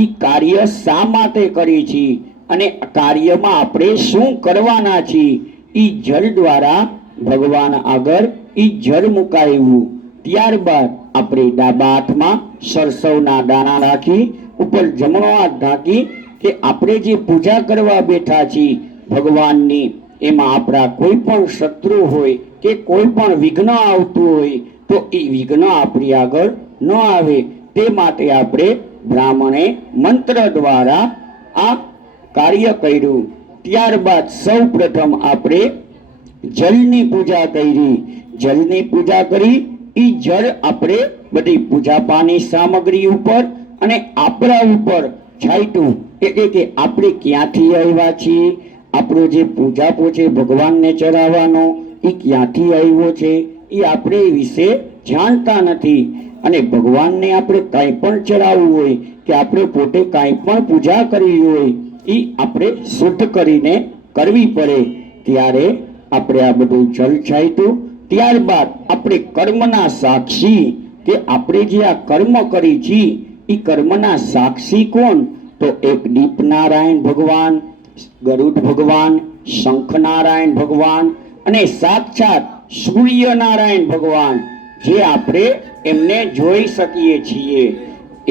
એ કાર્ય શા માટે કરી છે અને કાર્યમાં આપણે શું કરવાના છીએ એ જલ દ્વારા ભગવાન આગળ એ જળ મુકાયું। ત્યારબાદ આપણે ડાબા હાથમાં સરસવના દાણા રાખી ઉપર જમણો હાથ ઢાંકી કે આપણે જે પૂજા કરવા બેઠા છીએ ભગવાનની એમાં આપણા કોઈ પણ શત્રુ હોય કે કોઈ પણ વિઘ્ન આવતું હોય તો એ વિઘ્ન આપણી આગળ ન આવે તે માટે આપણે બ્રાહ્મણે મંત્ર દ્વારા આ કાર્ય કર્યું। ત્યારબાદ સૌ પ્રથમ આપણે જળની પૂજા કરી। જળની પૂજા કરી એ જળ આપણે બધી પૂજા પાની સામગ્રી ઉપર અને આપણા ઉપર છાંટ્યું એટલે કે આપણે ક્યાંથી આવ્યા છીએ, આપણો જે પૂજાપો છે ભગવાનને ચડાવવાનો એ ક્યાંથી આવ્યો છે એ આપણે એ વિશે જાણતા નથી અને ભગવાનને આપણે કાંઈ પણ ચડાવવું હોય કે આપણે પોતે કાંઈ પણ પૂજા કરવી હોય એ આપણે શુદ્ધ કરીને કરવી પડે। ત્યારે આપણે આ બધું જલ છાંટ્યું। ત્યારબાદ આપણે કર્મના સાક્ષી કે આપણે જે આ કર્મ કરી છે એ કર્મના સાક્ષી કોણ? તો એક દીપનારાયણ ભગવાન, ગરુડ ભગવાન, શંખનારાયણ ભગવાન અને સાક્ષાત સૂર્યનારાયણ ભગવાન જે આપણે એમને જોઈ શકીએ છીએ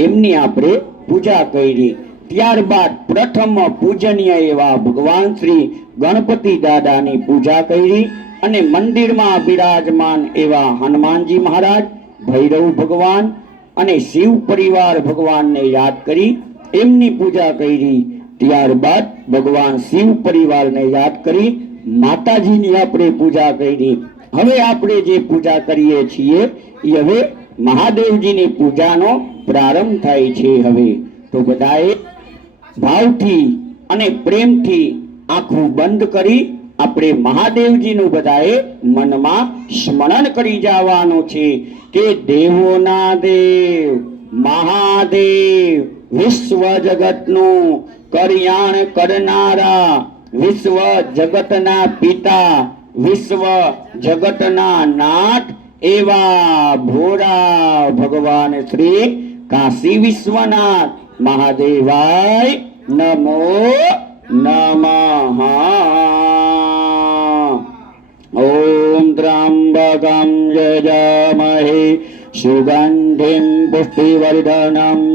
એમની આપણે પૂજા કરી। ત્યારબાદ પ્રથમ પૂજનીય એવા ભગવાન શ્રી ગણપતિ દાદાની પૂજા કરી અને મંદિરમાં બિરાજમાન એવા હનુમાનજી મહારાજ, ભૈરવ ભગવાન અને શિવ પરિવાર ભગવાનને યાદ કરી એમની પૂજા કરી। ત્યારબાદ ભગવાન શિવ પરિવારને યાદ કરી માતાજીની આપણે પૂજા કરી। હવે આપણે જે પૂજા કરીએ છીએ એ હવે મહાદેવજીની પૂજાનો પ્રારંભ થાય છે। હવે તો બધાએ ભાવથી અને પ્રેમથી આંખો બંધ કરી આપણે મહાદેવજીનું બધાએ મનમાં સ્મરણ કરી જવાનું છે કે દેવોના દેવ મહાદેવ, વિશ્વ જગતનું કલ્યાણ કરનારા, વિશ્વ જગતના પિતા, વિશ્વ જગતના નાથ એવા ભોળા ભગવાન શ્રી કાશી વિશ્વનાથ મહાદેવાય નમો નમઃ। त्र्यम्बकं यजामहे सुगन्धिं पुष्टिवर्धनम्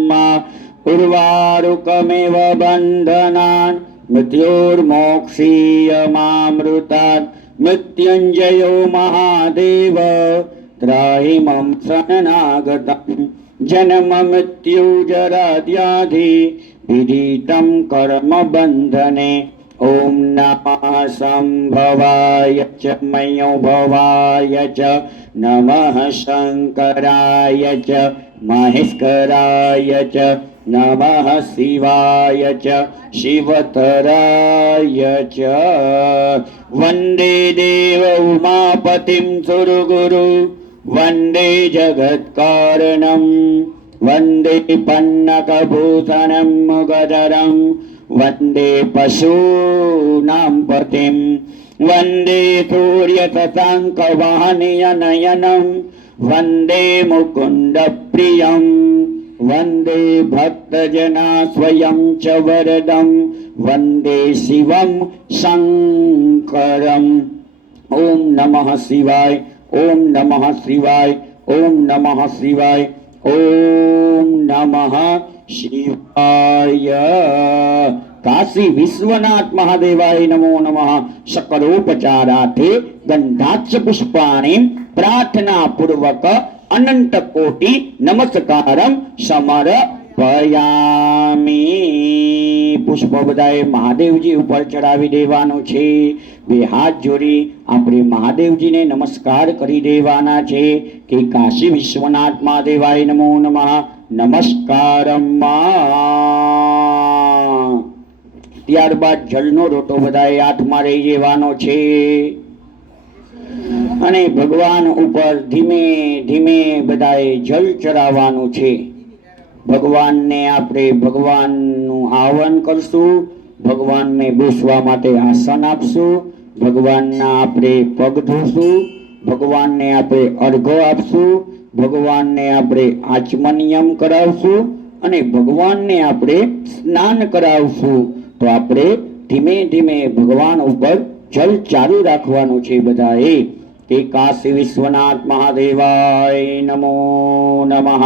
उर्वारुकमिव बन्धनान् मृत्योर्मोक्षीयमामृतात् मृत्युञ्जयो महादेव त्राहि मम शरणागतम् जन्म मृत्यु जरा व्याधि विदितं कर्म बन्धने ओम नमः संभवाय च मयोभवाय च नमः शंकराय च महेश्वराय च नमः शिवाय च शिवतराय च वन्दे देव उमापतिं सुरगुरु वन्दे जगत्कारणं वन्दे पन्नकभूषणं मुगधरं वन्दे पशूनां पतिं वन्दे सूर्यशशाङ्कवाहनयनयनं वन्दे मुकुन्दप्रियं वन्दे भक्तजनास्वयं च वरदं वन्दे शिवं शङ्करम् ॐ नमः शिवाय ॐ नमः शिवाय ॐ नमः शिवाय ॐ नमः शिवाय। काशी विश्वनाथ महादेवाय नमो नमः। सकलोपचारार्थे गंधाक्ष पुष्पाणि प्रार्थना पूर्वक अनंत कोटि नमस्कारम समर्पयामि। पुष्प बधाए महादेवजी ઉપર ચડાવી દેવાનું છે। બે હાથ જોડી આપણે મહાદેવજીને નમસ્કાર કરી દેવાના છે કે કાશી વિશ્વનાથ મહાદેવાય નમો નમઃ। નમસ્કારમ। ત્યારબાદ જળનો લોટો બધાએ હાથમાં લઈ લેવાનો છે અને ભગવાન ઉપર ધીમે ધીમે બધાએ જળ ચડાવવાનું છે। ભગવાનને આપણે ભગવાનનું આહ્વાન કરશું, ભગવાનને બેસવા માટે આસન આપશું, ભગવાનના આપણે પગ ધોશું, ભગવાનને આપણે અર્ઘ્ય આપશું, ભગવાનને આપણે આચમનિયમ કરાવશું અને ભગવાનને આપણે સ્નાન કરાવશું। તો આપણે ધીમે ધીમે ભગવાન ઉપર જલ ચાલુ રાખવાનું છે બધાએ કે કાશી વિશ્વનાથ મહાદેવાય નમો નમઃ।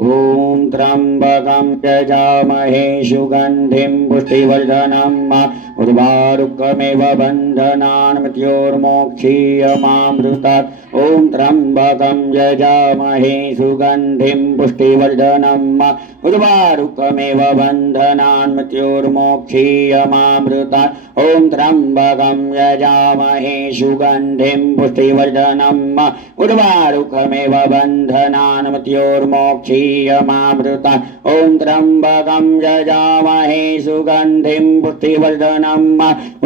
ओम त्र्यंबकं यजामहे सुगंधिं पुष्टिवर्धनम् उर्वारुकमिव बन्धनान् मृत्योर्मोक्षीयमामृतात् ओम त्र्यंबकं यजामहे सुगंधिं पुष्टिवर्धनम् उर्वारुकमिव बन्धनान् मृत्योर्मोक्षीयमामृतात् ओम त्र्यंबकं यजामहे सुगंधिं पुष्टिवर्धनम् उर्वारुकमिव बन्धनान् मृत्योर्मोक्षीयमामृतात् ओम त्र्यंबकं यजामहे सुगंधिं पुष्टिवर्धनम्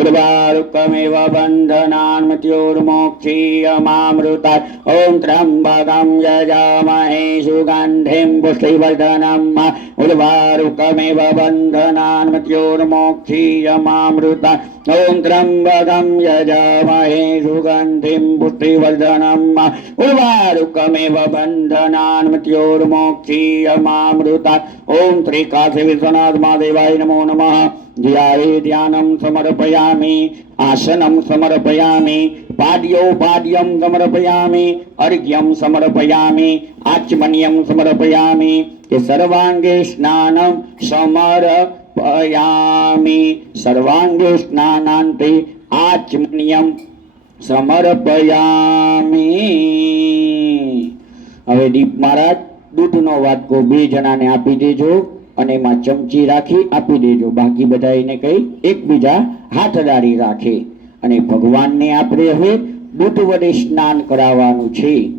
उर्वारुकमिव बन्धनान् मृत्योर्मोक्षीयमामृतात् ओम त्र्यंबकं यजामहे सुगंधिं पुष्टिवर्धनम् उर्वारुकमिव बन्धनान् मृत्योर्मोक्षीयमामृतात् ओम त्र्यंबकं यजामहे सुगंधिं पुष्टिवर्धनम् उर्वारुकमिव बन्धनान् मृत्योर्मोक्षीयमामृतात् ओम श्री काशी विश्वनाथ महादेवाय नमो नमः। ध्याये ध्यानं समर्पयामि, आसनं समर्पयामि, पाद्योपाद्यं समर्पयामि, अर्घ्यं समर्पयामि, आचमनीयं समर्पयामि के सर्वांगे स्नानं समर्पयामि। सर्वांगे स्नानान्ते आचमनीयं समर्पयामि। હવે દીપ મહારાજ દૂધનો વાટકો બે જણાને આપી દેજો અને એમાં ચમચી રાખી આપી દેજો। બાકી બધા એને કઈ એકબીજા હાથદારી રાખે અને ભગવાનને આપણે હવે દૂધ વડે સ્નાન કરાવવાનું છે।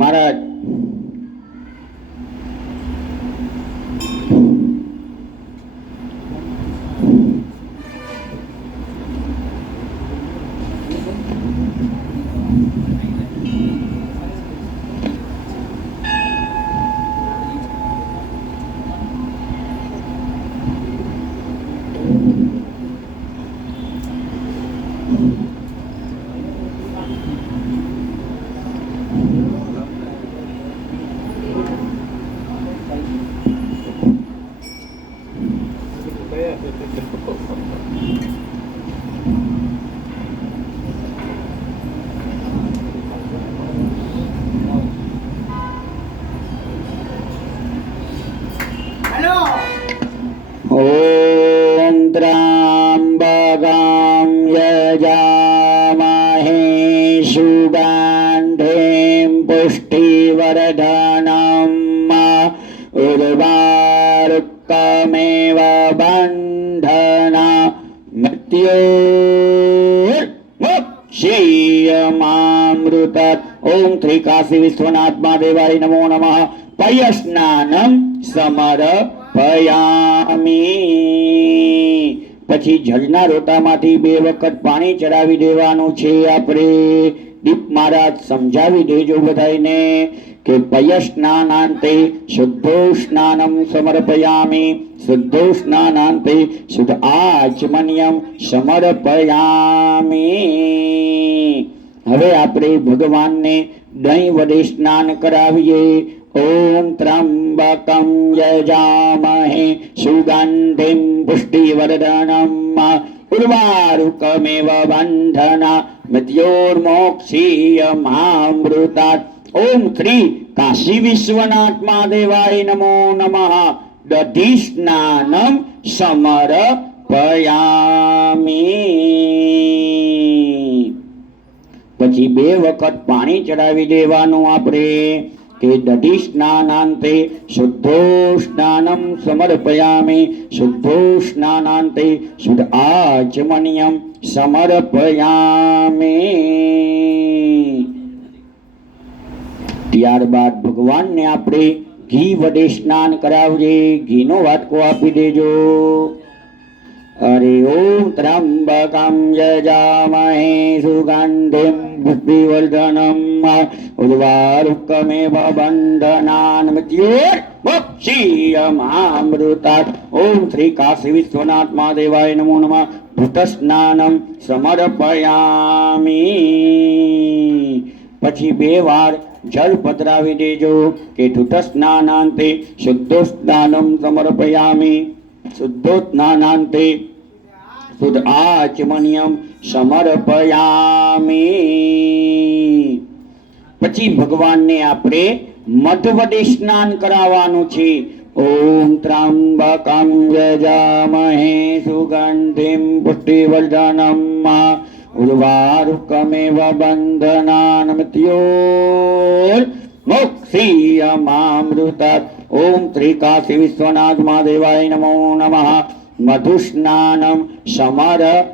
महाराज यजामहे सुगन्धिं पुष्टिवर्धनम् उर्वारुकमेव बन्धना मृत्योर्मुक्षीयमामृत। ओम श्री काशी विश्वनाथ महादेवाय नमो नमः। पयस्नानं समर्पयामि। પછી જળના રોટામાંથી 2 વખત પાણી ચડાવી દેવાનું છે આપણે। દીપ મહારાજ સમજાવી દેજો બધાઈને કે પયસ્નાનાંતે શુદ્ધો સ્નાનમ સમર્પયામિ શુદ્ધો સ્નાનાંતે શુદ્ધ આચમન્યમ સમર્પયામિ। હવે આપણે ભગવાનને દહીં વડે સ્નાન કરાવીએ। ओम त्र्यंबकं यजामहे सुगंधिं पुष्टिवर्धनम् उर्वारुकमेव बन्धना मृत्योर्मोक्षीयमामृतात्। ओम श्री काशी विश्वनाथ महादेवाय नमो नमः। दधि स्नानं समर्पयामि। પછી 2 વખત પાણી ચડાવી દેવાનું આપણે કે દધિ સ્નાનાંતે શુદ્ધો સ્નાનમ સમર્પયામિ શુદ્ધો સ્નાનાંતે શુદ્ધ આચમન્યમ સમર્પયામિ। ત્યારબાદ ભગવાનને આપણે ઘી વડે સ્નાન કરાવજે। ઘીનો વાટકો આપી દેજો। हरि ओम त्र्यंबकं यजामहे सुगंधिं पुष्टिवर्धनम् उर्वारुकमेव बन्धनान् मृत्योर्मुक्षीयमामृतात्। ओम श्री काशी विश्वनाथ महादेवाय नमो नमः। घृतस्नानं समर्पयामि। પછી 2 વાર જળ પધરાવી દેજો કે ઘૃતસ્નાનાંતે શુદ્ધો સ્નાનમ સમર્પયામિ શુદ્ધો સ્નાનાંતે શુદ્ધ આચમન્યમ સમર્પયામિ। પછી ભગવાનને આપણે મધ વડે સ્નાન કરાવવાનું છે। ઓમ ત્ર્યંબકં યજામહે સુગંધિં પુષ્ટિવર્ધનम् ઉર્વારુકમેવ બંધનાन् मृत्योर्मुक्षीयमामृतात्। ओम श्री काशी विश्वनाथ महादेवाय नमो नमः। मधुस्नानं समर्पयामि।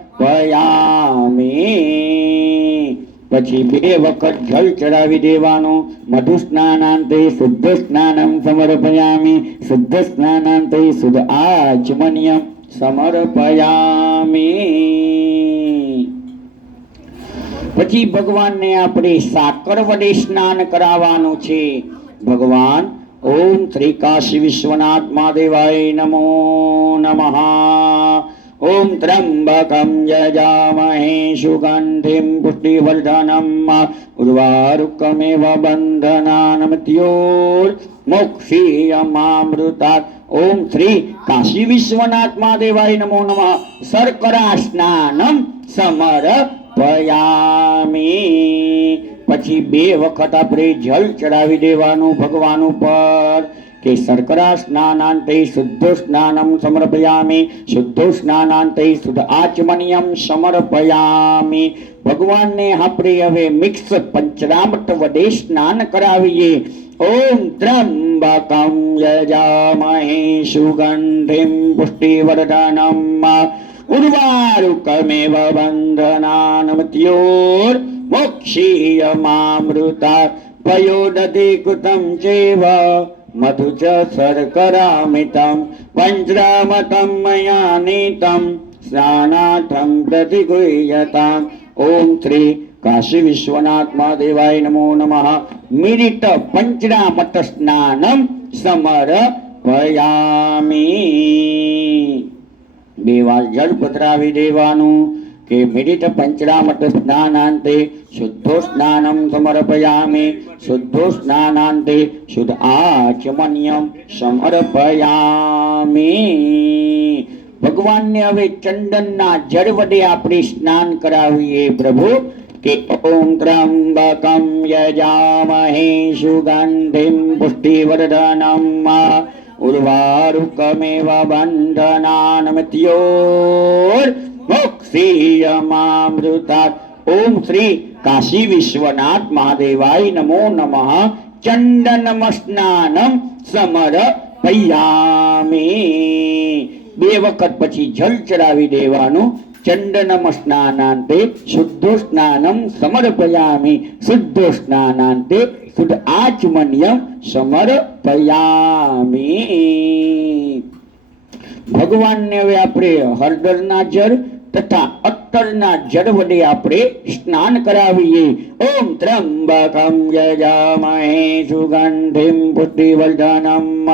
પછી 2 વખત જળ ચડાવી દેવાનું। મધુસ્નાનાંતે શુદ્ધ સ્નાનમ સમર્પયામિ શુદ્ધ સ્નાનાંતે શુદ્ધ આચમન્યમ સમર્પયામિ। પછી ભગવાનને આપણે સાકર વડે સ્નાન કરાવવાનું છે। ભગવાન ओम श्री काशी विश्वनाथ महादेवाय नमो नमः। ओम त्र्यंबकं यजामहे सुगंधिं पुष्टिवर्धनम् उर्वारुकमेव बन्धनान् मृत्योर्मुक्षीयमामृतात्। ओम श्री काशी विश्वनाथ महादेवाय नमो नमः। शर्करा स्नानं समर्पयामि। પછી 2 વખત આપણે જળ ચડાવી દેવાનું ભગવાન ઉપર કે શર્કરા સ્નાનાંતે શુદ્ધો સ્નાનમ સમર્પયામિ શુદ્ધો સ્નાનાંતે શુદ્ધ આચમન્યમ સમર્પયામિ। ભગવાનને આપણે હવે મિક્સ પંચરામૃત વડે સ્નાન કરાવીએ। ઓમ ત્ર્યંબકં યજામહે સુગંધિં પુષ્ટિવર્ધનम् उर्वारुकमेव बन्धनान् मृत्योर्मुक्षीयमामृतात्। पयोदधि कृतं चैव मधु च शर्करामितं पञ्चामृतं मया नीतं स्नानार्थं प्रतिगृह्यताम्। ओम श्री काशी विश्वनाथ महादेवाय नमो नमः। मिलित पंचामृत स्नानं समर्पयामि। 2 વાર જળ પધરાવી દેવાનું કે મિલિત પંચામૃત સ્નાનાંતે શુદ્ધો સ્નાનમ સમર્પયામિ શુદ્ધો સ્નાનાંતે શુદ્ધ આચમન્યમ સમર્પયામિ। ભગવાનને હવે ચંદનના જળ વડે આપણે સ્નાન કરાવીએ પ્રભુ કે ઓમ ત્ર્યંબકં યજામહે સુગંધિં પુષ્ટિવર્ધનम् उर्वारुकमेव बन्धनान् मृत्योर्मुक्षीयमामृतात्। મોક્ષીયમામૃતાत् ઓમ શ્રી કાશી વિશ્વનાથ મહાદેવાય નમો નમઃ ચંદનમ સ્નાનમ સમર્પયામિ. 2 વખત પછી જલ ચડાવી દેવાનું. ચંદનમ સ્નાનાંતે શુદ્ધો સ્નાનમ સમર્પયામિ. શુદ્ધો સ્નાનાંતે શુદ્ધ આચમન્યમ સમર્પયામિ. ભગવાનને હવે આપણે હળદરના જળ તથા અત્તરના જળ વડે આપણે સ્નાન કરાવીએ. ઓમ ત્રંબકમ યજામહે સુગંધિમ પુષ્ટિવર્ધનમ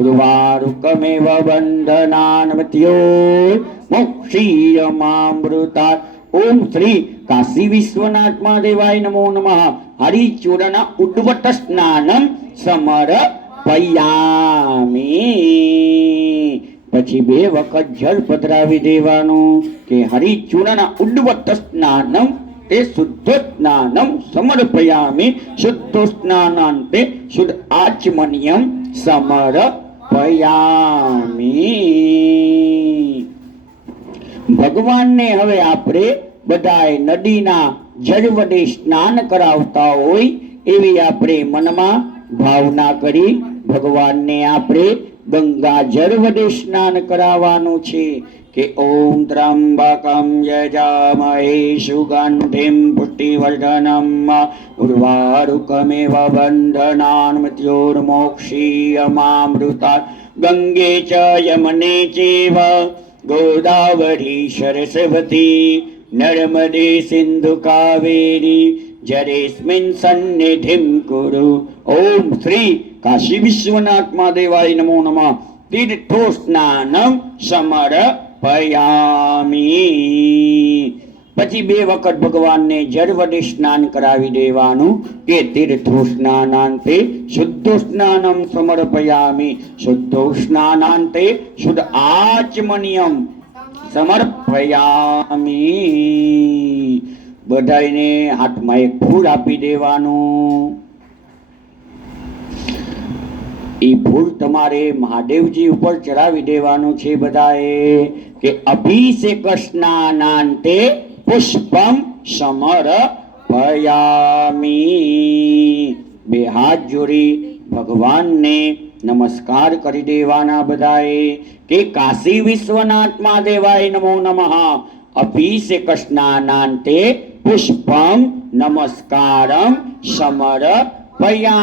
ઉર્વારુકમેવ બંધનાન મૃત્યોર્ મોક્ષીયમામૃતાत् ઓમ શ્રી કાશી વિશ્વનાથ મહાદેવાય નમો નમઃ હરિચૂર્ણ ઉદ્વટ સ્નાનમ સમર્પયામિ. પછી 2 વખત જળ પધરાવી દેવાનું કે હરિચૂર્ણ ઉદ્વટ સ્નાનમ તે શુદ્ધ સ્નાનમ સમર્પયામિ. શુદ્ધ સ્નાનાંતે શુદ્ધ આચમન્યમ સમર્પયામિ. ભગવાનને હવે આપણે બધાય નદીના જળ વડે સ્નાન કરાવતા હોય એવી આપણે મનમાં ભાવના કરી ભગવાનને આપણે ગંગા જળ વડે સ્નાન કરાવવાનું છે કે ઓમ ત્રંબકમ યજામહે સુગંધિમ પુષ્ટિવર્ધનમ ઉર્વારુકમેવ બંધનાન મૃત્યોર્મોક્ષીયમામૃતાत् ગંગે ચ યમને ચૈવ ગોદાવરી સરસ્વતી નર્મદે સિંધુ કાવેરી જરેસ્મિન સન્નિધિમ કુરુ. ઓમ શ્રી કાશી વિશ્વનાથ મહાદેવાય નમો નમઃ તીર્થો સ્નાનમ સમર્પયામિ. પછી 2 વખત ભગવાનને જળ વડે સ્નાન કરાવી દેવાનું કે તીર્થો સ્નાનાંતે શુદ્ધો સ્નાનમ સમર્પયામિ. શુદ્ધો સ્નાનાંતે શુદ્ધ આચમન્યમ સમર્પયામિ. બધાને હાથમાં એક ફૂલ આપી દેવાનું. એ ફૂલ તમારે મહાદેવજી ઉપર ચડાવી દેવાનું છે બધાએ કે અભિષેક સ્નાનાંતે પુષ્પમ સમર્પયામિ. 2 હાથ જોડી ભગવાનને નમસ્કાર કરી દેવાના બધાએ કે કાશી વિશ્વનાથ મહાદેવાય નમો નમઃ અભિષેક સ્નાનાંતે પુષ્પમ નમસ્કારમ સમર્પયામિ.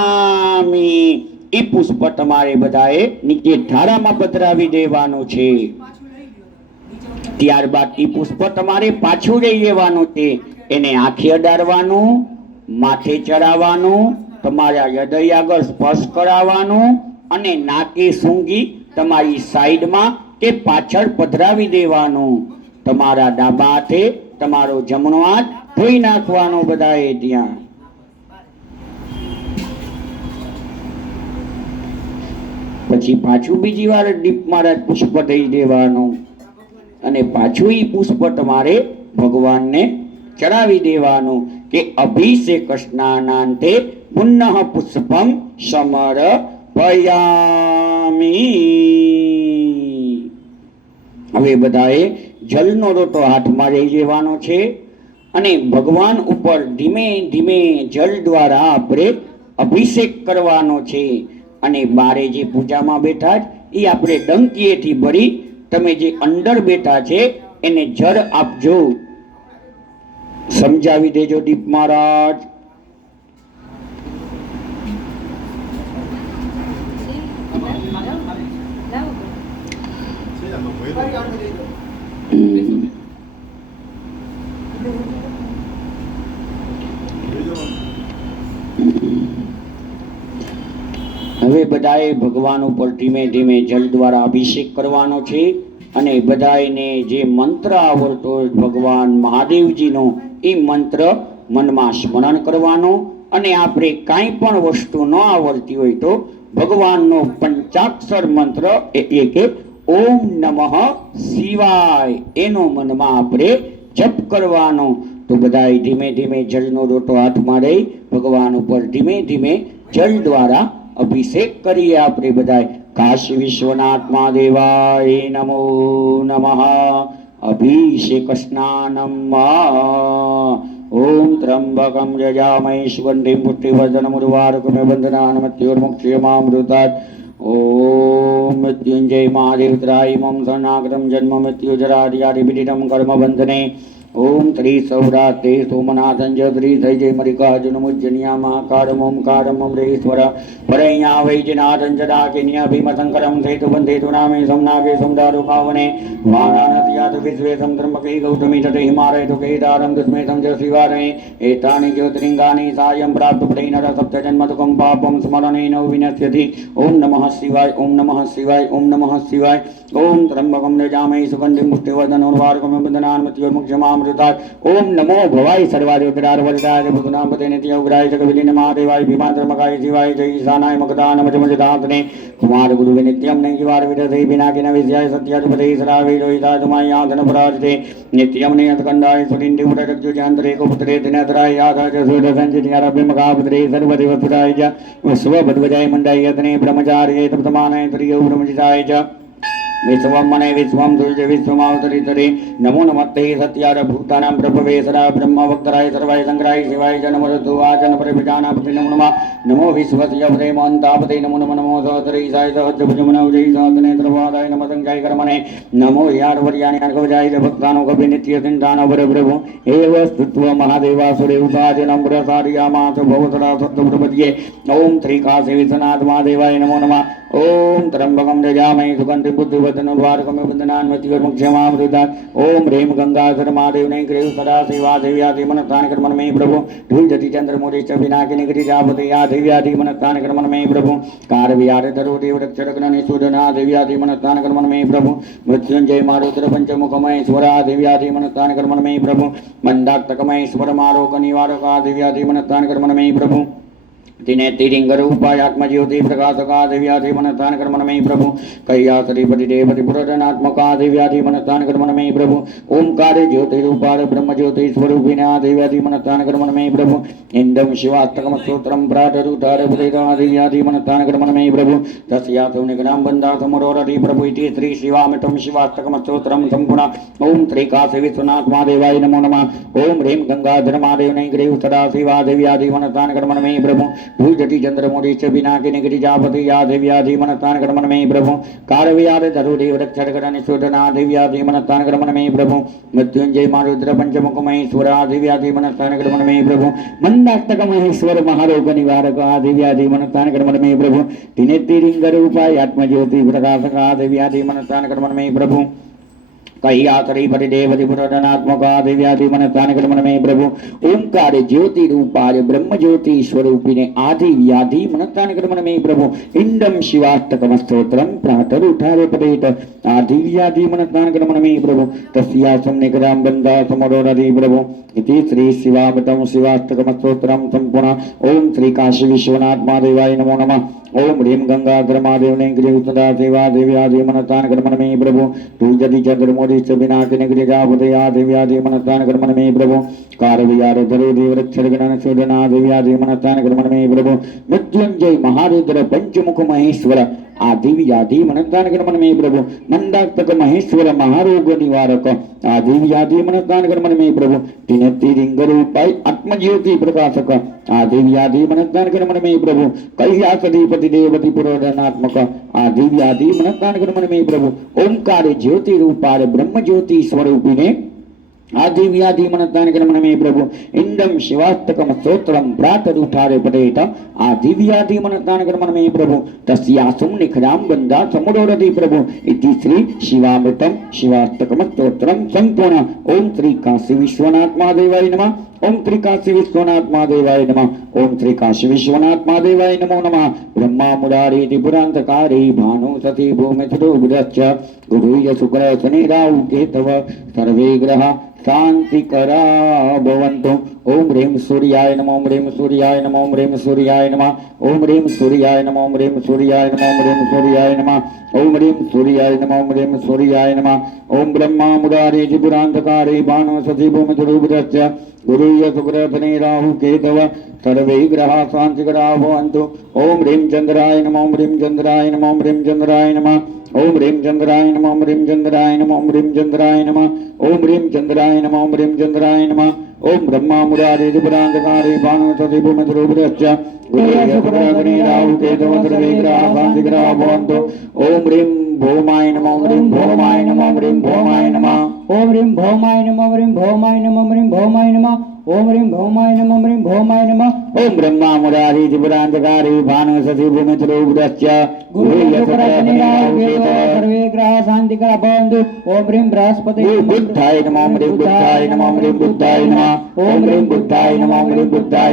એ પુષ્પ તમારે બધાએ નીચે ધારામાં પધરાવી દેવાનું છે. ત્યારબાદ એ પુષ્પ તમારે પાછું લઈ લેવાનું છે. એને આંખે અડાડવાનું, માથે ચડાવવાનું, તમારા હૃદય આગળ સ્પર્શ કરાવવાનું અને નાકે સૂંઘી તમારી સાઈડમાં કે પાછળ પધરાવી દેવાનું. તમારા ડાબા હાથે તમારો જમણો હાથ ધોઈ નાખવાનો બધાએ ત્યાં. પછી પાછું બીજી વાર દીપ મહારાજ પુષ્પ દઈ દેવાનું અને પાછું એ પુષ્પ તમારે ભગવાનને ચડાવી દેવાનું કે અભિષેક સ્નાનાંતે પુનઃ પુષ્પમ સમર્પયામિ. હવે બધાએ જલનો લોટો હાથમાં લઈ લેવાનો છે અને ભગવાન ઉપર ધીમે ધીમે જલ દ્વારા આપણે અભિષેક કરવાનો છે. અને બારે જે પૂજામાં બેઠા એ આપણે ડંકીએથી ભરી તમે જે અંદર બેઠા છે એને જળ આપજો. સમજાવી દેજો દીપ મહારાજ. હવે બધાએ ભગવાન ઉપર ધીમે ધીમે જલ દ્વારા અભિષેક કરવાનો છે અને બધાને જે મંત્ર આવડતો હોય ભગવાન મહાદેવજીનો એ મંત્ર મનમાં સ્મરણ કરવાનો. અને આપણે કાંઈ પણ વસ્તુ ન આવડતી હોય તો ભગવાનનો પંચાક્ષર મંત્ર એટલે કે ઓમ નમઃ શિવાય એનો મનમાં આપણે જપ કરવાનો. તો બધાએ ધીમે ધીમે જળનો લોટો હાથમાં લઈ ભગવાન ઉપર ધીમે ધીમે જળ દ્વારા અભિષેક કરીએ આપણે બધાએ. કાશી વિશ્વનાથ મહાદેવાય નમો નમઃ अभिषेक स्नानम् ओम त्र्यंबकं यजामहे सुगंधिं पुष्टिवर्धनम् उर्वारुकमिव बन्धनान् मृत्युर्मुक्षयमामृतात् ओम मृत्युंजय महादेवत्राय मम शरणागतं जन्म मृत्युजरादिपीडितं कर्म बंधने ओम श्री सौराते सोमनाथं श्री जय मल्लिकार्जुनमुज्जनिया महाकारम ओंकारम अमरेश्वर परैया वैजनाथं जडाकिन्या भीमशंकरं सेतुबन्धेतु नामे समनागे समदारु पावने वाराणस्यात् विश्वेशं त्र्यम्बके गौतमी तटे हिमालये तु केदारं दुष्मेशं च शिवारये एतानि ज्योतिर्लिङ्गानि सायं प्राप्तपदे नर सप्तजन्मदुःखं पापं स्मरणेन विनश्यति ओम नमः शिवाय ओम नमः शिवाय ओम नमः शिवाय ओम त्र्यंबकं यजामहे सुगन्धिं पुष्टिवर्धनम् उर्वारुकमिव बन्धनान् मृत्युर्मुक्षयमामृतात् ओम नमो भवाय सर्वाधिपतिराय वरदाय भूतनामपते नित्योग्राय जगविलीन महादेवाय भीमात्रमकाय शिवाय जय ईशानाय मकदान मजमजदातने कुमार गुरुवे नित्यं नैवार विदधे विनाकिन विद्याय सत्याधिपते सरावे रोहिताय तुमाय यातन पराजते नित्यं नियतकण्डाय सुरिन्दि उदरज्जुजान्तरे कुपुत्रे दिनतराय यादाय सुरसञ्चित्यारभ्य मकापुत्रे सर्वदेवपुराय च विश्वभद्वजाय मण्डाय यतने ब्रह्मचार्ये तप्तमानाय त्रियो ब्रह्मजिताय च विश्वं मने विश्वं दुर्जय विश्वमावतरितरे नमो नमस्ते सत्यार भूतानां प्रभवेसरा ब्रह्मवक्तराय सर्वाय शंकराय शिवाय च नमो ऋतुवाचन परिभिजानापते नमो नमः नमो विश्वस्य पते महान्तापते नमो नमः नमो सहस्रईशाय सहस्रभुजमनौजय सहस्रनेत्रवादाय नमः संख्याय कर्मणे नमो यार्वर्याणि अर्घवजाय भक्तानो कपि नित्यचिन्तानो वरप्रभु एव स्तुत्वा महादेवासुरे उपाजनं प्रसारयामास भवतरा सत्तप्रपद्ये ओम श्रीकाशी विश्वनाथ महादेवाय नमो नमः ओम त्र्यंबकं यजामहे सुगन्धिं पुष्टिवर्धनम् उर्वारुकमिव बन्धनान् मृत्युर्मुक्षयमामृतात् ओम ह्रीं गंगाधर महादेव नैग्रेव सदा सेवा देव्यादि मनस्तानि कर्मणि प्रभु धूलजति चंद्रमौली च विनाकिनि गिरिजापते या देव्यादि मनस्तानि कर्मणि प्रभु कारविहार धरो देव रक्षरग्नि सूदना देव्यादि मनस्तानि कर्मणि प्रभु मृत्युंजय मारुद्र पंचमुखमहेश्वरा देव्यादि मनस्तानि कर्मणि प्रभु मंदाक्तकमहेश्वर मारोग निवारका देव्यादि मनस्तानि कर्मणि प्रभु तिने तिरिंगरूपाय आत्मज्योति प्रकाशका दिव्याधि मनस्तान कर्मणमयि प्रभु कैयासरिपति देवति पुरदनात्मका दिव्याधि मनस्तान कर्मणमयि प्रभु ओंकार ज्योतिरूपार ब्रह्म ज्योति स्वरूपिणा दिव्याधि मनस्तान कर्मणमयि प्रभु इंदम शिवास्तकम स्तोत्रम प्रातरुतार पुरेता दिव्याधि मनस्तान कर्मणमयि प्रभु तस्यासौ निगनाम बंधा समरोरति प्रभु इति श्री शिवामितम शिवास्तकम स्तोत्रम संपूर्ण ओम श्री काशी विश्वनाथ महादेवाय नमो नमः ओम ह्रीं गंगाधर महादेव नैग्रेव सदा शिवा दिव्याधि मनस्तान कर्मणमयि प्रभु भूजति चंद्रमौली च विनाकिनि गिरिजापते या दिव्याधि मनस्तान कर्मणमयि प्रभु कारविहार धरो देव रक्षरगण शोधना दिव्याधि मनस्तान कर्मणमयि प्रभु मृत्युंजय मारुद्र पंचमुख महेश्वरा दिव्याधि मनस्तान कर्मणमयि प्रभु मंदास्तक महेश्वर महारोग निवारक दिव्याधि मनस्तान कर्मणमयि प्रभु तिनेत्तिलिंगरूपाय आत्मज्योति प्रकाशका दिव्याधि मनस्तान कर्मणमयि प्रभु कैयासरिपति देवति पुरदनात्मका दिव्याधि मनस्तानि कर्मणमयि प्रभु ओंकार ज्योति रूपाय ब्रह्म ज्योति स्वरूपिणे आदि व्याधि मनस्तानि कर्मणमयि प्रभु इंदम शिवाष्टकम स्तोत्रम प्रातरुठारे पठेत आदि व्याधि मनस्तानि कर्मणमयि प्रभु तस्यासं निकरां बन्धा समरोरति प्रभु इति श्री शिवामितं शिवाष्टकम स्तोत्रम संपूर्ण ओम श्री काशी विश्वनाथ महादेवाय नमो नमः ओम ह्रीं गंगाधर महादेव नैग्रेव सदा सेवा देव्यादि मनस्तानि कर्मणमयि प्रभु तुलजति चंद्रमौली च विनाकिनि गिरिजापते या देव्यादि मनस्तानि कर्मणमयि प्रभु कारविहार धरो देव रक्षरगण शोधना देव्यादि मनस्तानि कर्मणमयि प्रभु मृत्युंजय महारुद्र पंचमुख महेश्वर आदिव्याधि मनस्तानि कर्मणमयि प्रभु मंदाक्तक महेश्वर महारोग निवारक आदिव्याधि मनस्तानि कर्मणमयि प्रभु तिनेत्तिलिंगरूपाय आत्मज्योति प्रकाशक आदिव्याधि मनस्तानि कर्मणमयि प्रभु कैलासधिपति देवति पुरदनात्मक आदिव्याधि मनस्तानि कर्मणमयि प्रभु ओंकार ज्योति रूपार ब्रह्म ज्योति स्वरूपिणे आदिव्याधि मनस्तानि कर्मणमयि प्रभु इंदम शिवास्तकम स्तोत्रम प्रातरुठारे पठेत आदिव्याधि मनस्तानि कर्मणमयि प्रभु तस्यासुं निखरां बन्धा समरोरति प्रभु इति श्री शिवामृतं शिवास्तकम स्तोत्रम संपूर्ण ओम श्री काशी विश्वनाथ महादेवाय नमः ओम श्री काशी विश्वनाथ महादेवाय नमः ओम श्री काशी विश्वनाथ महादेवाय नमो नमः ब्रह्मा मुरारी त्रिपुरांतकारी भानु सती भूमि बुधश्च गुरुय शुक्र शनि राहु केतव सर्वे ग्रहा शांतिकरा भवन्तु ओम ह्रीं सूर्याय नमः ओम ह्रीं सूर्याय नमः ओम ह्रीं सूर्याय नमः ओम ह्रीं सूर्याय नमः ओम ह्रीं सूर्याय नमः ओम ह्रीं सूर्याय नमः ओम ह्रीं सूर्याय नमः ओम ह्रीं सूर्याय नमः ओम ब्रह्मा मुरारी त्रिपुरांतकारी भानु सती भूमि बुधश्च गुरुय शुक्र शनि राहु केतव सर्वे ग्रहा शांतिकरा भवन्तु ओम ह्रीं चंद्राय नमः ओम ह्रीं चंद्राय नमः ओम ह्रीं चंद्राय नमः ओम ह्रीं चंद्राय नमः ओम ह्रीं चंद्राय नमः ओम ह्रीं चंद्राय नमः ओम ह्रीं चंद्राय नमः ओम ह्रीं चंद्राय नमः ओम ब्रह्मा मुरारी त्रिपुरांतकारी भानुमति भूमिद्रूपदश्च गुरुर्यशुक्रग्नि राहु केतु सर्वे ग्रहाः शान्तिग्रहाः भवन्तु ओम ह्रीं भौमाय नमः ओम ह्रीं भौमाय नमः ओम ह्रीं भौमाय नमः ओम ह्रीं भौमाय नमः ओम ह्रीं भौमाय नमः ओम ह्रीं भौमाय नमः ओम ह्रीं भौमाय नमः ओम ह्रीं भौमाय नमः ओम ब्रह्मा मुरारी त्रिपुरांतकारी भानुमति भूमिद्रूपदश्च गुरुर्यशुक्रग्नि राहु केतु सर्वे ग्रहाः शान्तिग्रहाः भवन्तु ओम ह्रीं बृहस्पते ओम बुद्धाय नमः ओम ह्रीं बुद्धाय नमः ओम ह्रीं बुद्धाय नमः ओम ह्रीं बुद्धाय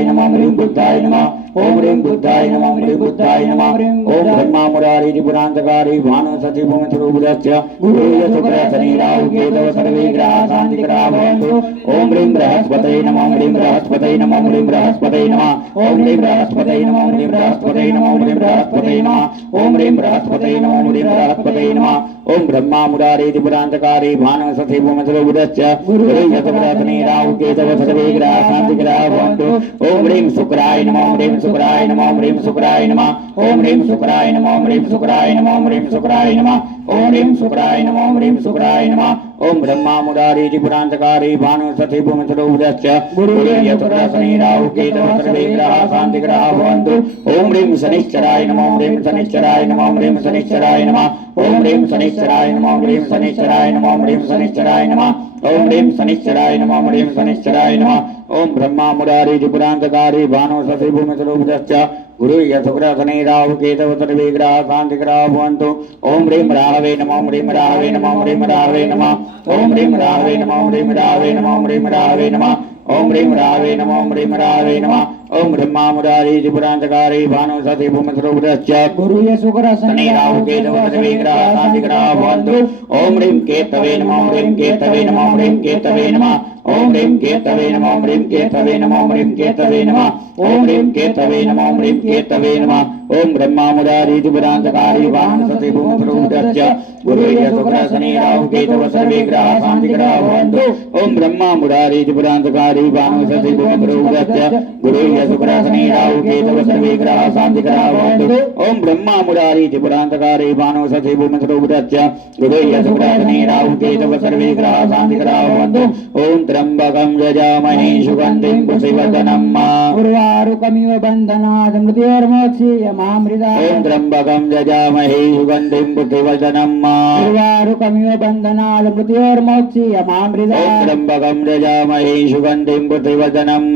नमः ओम ह्रीं बुद्धाय नमः ओम ह्रीं बुद्धाय नमः ओम ह्रीं बुद्धाय नमः ओम ह्रीं बुद्धाय नमः ओम ब्रह्मा मुरारी त्रिपुरांतकारी भानुमति भूमिद्रूपदश्च गुरुर्यशुक्रग्नि राहु केतु सर्वे ग्रहाः शान्तिग्रहाः भवन्तु ओम ह्रीं बृहस्पते नमः ओम ह्रीं बृहस्पते नमः ओम ह्रीं बृहस्पते नमः ओम ह्रीं बृहस्पते नमः ओम ह्रीं बृहस्पते नमः ओम ह्रीं बृहस्पते नमः ओम ह्रीं बृहस्पते नमः ओम ह्रीं बृहस्पते नमः ओम ब्रह्मा मुरारी त्रिपुरांतकारी भानुमति भूमिद्रूपदश्च गुरुर्यशुक्रग्नि राहु केतु सर्वे ग्रहाः शान्तिग्रहाः भवन्तु ओम ह्रीं शुक्राय नमः ओम ह्रीं शुक्राय नमः ओम ह्रीं शुक्राय नमः ओम ह्रीं शुक्राय नमः ओम ह्रीं शुक्राय नमः ओम ह्रीं शुक्राय नमः ओम ह्रीं शुक्राय नमः ओम ह्रीं शुक्राय नमः ओम ब्रह्मा मुरारी त्रिपुरांतकारी भानुमति भूमिद्रूपदश्च गुरुर्यशुक्रग्नि राहु केतु सर्वे ग्रहाः शान्तिग्रहाः भवन्तु ओम ह्रीं शनिश्चराय नमः ओम ह्रीं शनिश्चराय नमः ओम ह्रीं शनिश्चराय नमः ओम ह्रीं शनिश्चराय नमः ओम ह्रीं शनिश्चराय नमः ओम ह्रीं शनिश्चराय नमः ओम ह्रीं शनिश्चराय नमः ओम ह्रीं शनिश्चराय नमः ओम ब्रह्मा मुरारी त्रिपुरांतकारी भानुमति भूमिद्रूपदश्च गुरुर्यशुक्रग्नि राहु केतु सर्वे ग्रहाः शान्तिग्रहाः भवन्तु ओम ह्रीं राहवे नमः ओम ह्रीं राहवे नमः ओम ह्रीं राहवे नमः ओम ह्रीं राहवे नमः ओम ह्रीं राहवे नमः ओम ह्रीं राहवे नमः ओम ह्रीं राहवे नमः ओम ह्रीं राहवे नमः ओम ब्रह्मा मुरारी त्रिपुरांतकारी भानुमति भूमिद्रूपदश्च गुरुर्यशुक्रग्नि राहु केतु सर्वे ग्रहाः शान्तिग्रहाः भवन्तु ओम ह्रीं केतवे नमः ओम ह्रीं केतवे नमः ओम ह्रीं केतवे नमः ओम ह्रीं केतवे नमः ओम ह्रीं केतवे नमः ओम ह्रीं केतवे नमः ओम ह्रीं केतवे नमः ओम ह्रीं केतवे नमः ओम ब्रह्मा मुरारी त्रिपुरांतकारी भानुमति भूमिद्रूपदश्च गुरुर्यशुक्रग्नि राहु केतु सर्वे ग्रहाः शान्तिग्रहाः भवन्तु ओम ब्रह्मा मुरारी त्रिपुरांतकारी भानुमति भूमिद्रूपदश्च गुरुर्यशुक्रग्नि राहु केतु सर्वे ग्रहाः शान्तिग्रहाः भवन्तु ओम ब्रह्मा मुरारी त्रिपुरांतकारी भानुमति भूमिद्रूपदश्च गुरुर्यशुक्रग्नि राहु केतु सर्वे ग्रहाः शान्तिग्रहाः भवन्तु ओम त्र्यंबकं यजामहे सुगन्धिं पुष्टिवर्धनम् उर्वारुकमिव बन्धनात् मृत्योर्मोक्षीयमामृतात् ओम त्र्यंबकं यजामहे सुगन्धिं पुष्टिवर्धनम् उर्वारुकमिव बन्धनात् मृत्योर्मोक्षीयमामृतात् ओम त्र्यंबकं यजामहे सुगन्धिं पुष्टिवर्धनम्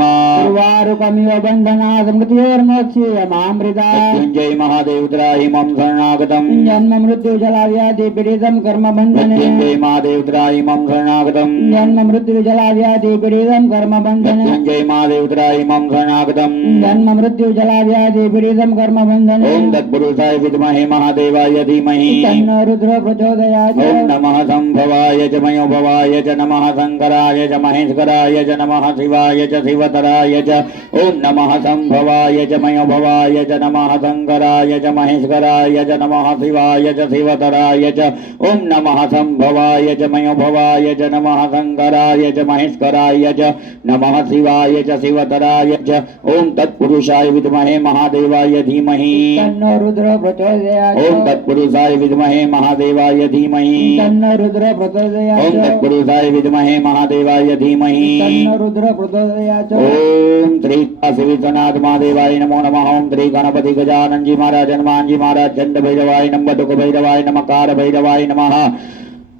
उर्वारुकमिव बन्धनात् मृत्योर्मोक्षीयमामृतात् मृत्युंजय महादेव त्राहि मम शरणागतम् जन्म मृत्यु जलाव्याधि पीडितं कर्म बन्धने मृत्युंजय महादेव त्राहि मम शरणागतम् जन्म मृत्यु जलाव्याधि पीडितं कर्म बन्धने मृत्युंजय महादेव त्राहि मम शरणागतम् जन्म मृत्यु जलाव्याधि पीडितं कर्म बन्धने ओम तत्पुरुषाय विद्महे महादेवाय धीमहि तन्नो रुद्र प्रचोदयात् ओम नमः संभवाय च मयोभवाय च नमः शंकराय च महेश्वराय च नमः शिवाय च शिवतराय च ओम नमः संभवाय च मयोभवाय च नमः शंकराय च महेश्वराय च नमः शिवाय च शिवतराय च ओम नमः संभवाय च मयोभवाय च नमः शंकराय च महेश्वराय च नमः शिवाय च शिवतराय च ओम तत्पुरुषाय विद्महे महादेवाय धीमहि तन्नो रुद्र प्रचोदयात् ओम तत्पुरुषाय विद्महे महादेवाय धीमहि तन्नो रुद्र ओम प्रचोदयात् तत्पुरुषाय विद्महे महादेवाय धीमहि तन्नो रुद्र प्रचोदयात् ओम श्री काशी विश्वनाथ महादेवाय नमो नमः ओम श्री गणपति गजानन जी महाराज हनुमान जी महाराज चंड भैरवाय नमः दुख भैरवाय नमः कार भैरवाय नमः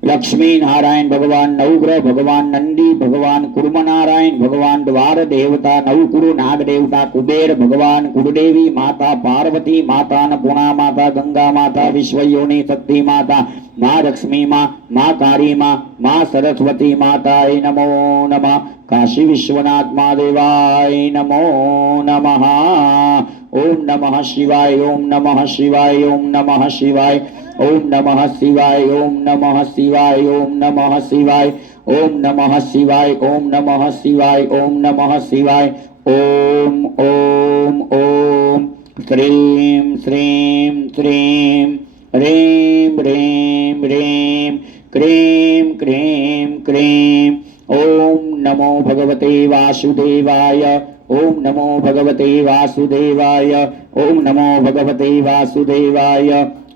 लक्ष्मी नारायण भगवान नवग्रह भगवान नंदी भगवान कुर्मनारायण भगवान द्वार देवता नवकुरु नाग देवता कुबेर भगवान कुलदेवी माता पार्वती माता अन्नपूर्णा माता गंगा माता विश्वयोनि शक्ति माता माँ लक्ष्मी माँ काली माँ सरस्वती माताय नमो नमः काशी विश्वनाथ महादेवाय नमो नमः ओम नमः शिवाय ओम नमः शिवाय ओम नमः शिवाय ओम नमः शिवाय ओम नमः शिवाय ओम नमः शिवाय ओम नमः शिवाय ओम नमः शिवाय ओम नमः शिवाय ओम ओम ओम श्रीं श्रीं श्रीं ह्रीं ह्रीं ह्रीं क्रीं क्रीं क्रीं ओम नमो भगवते वासुदेवाय ओम नमो भगवते वासुदेवाय ओम नमो भगवते वासुदेवाय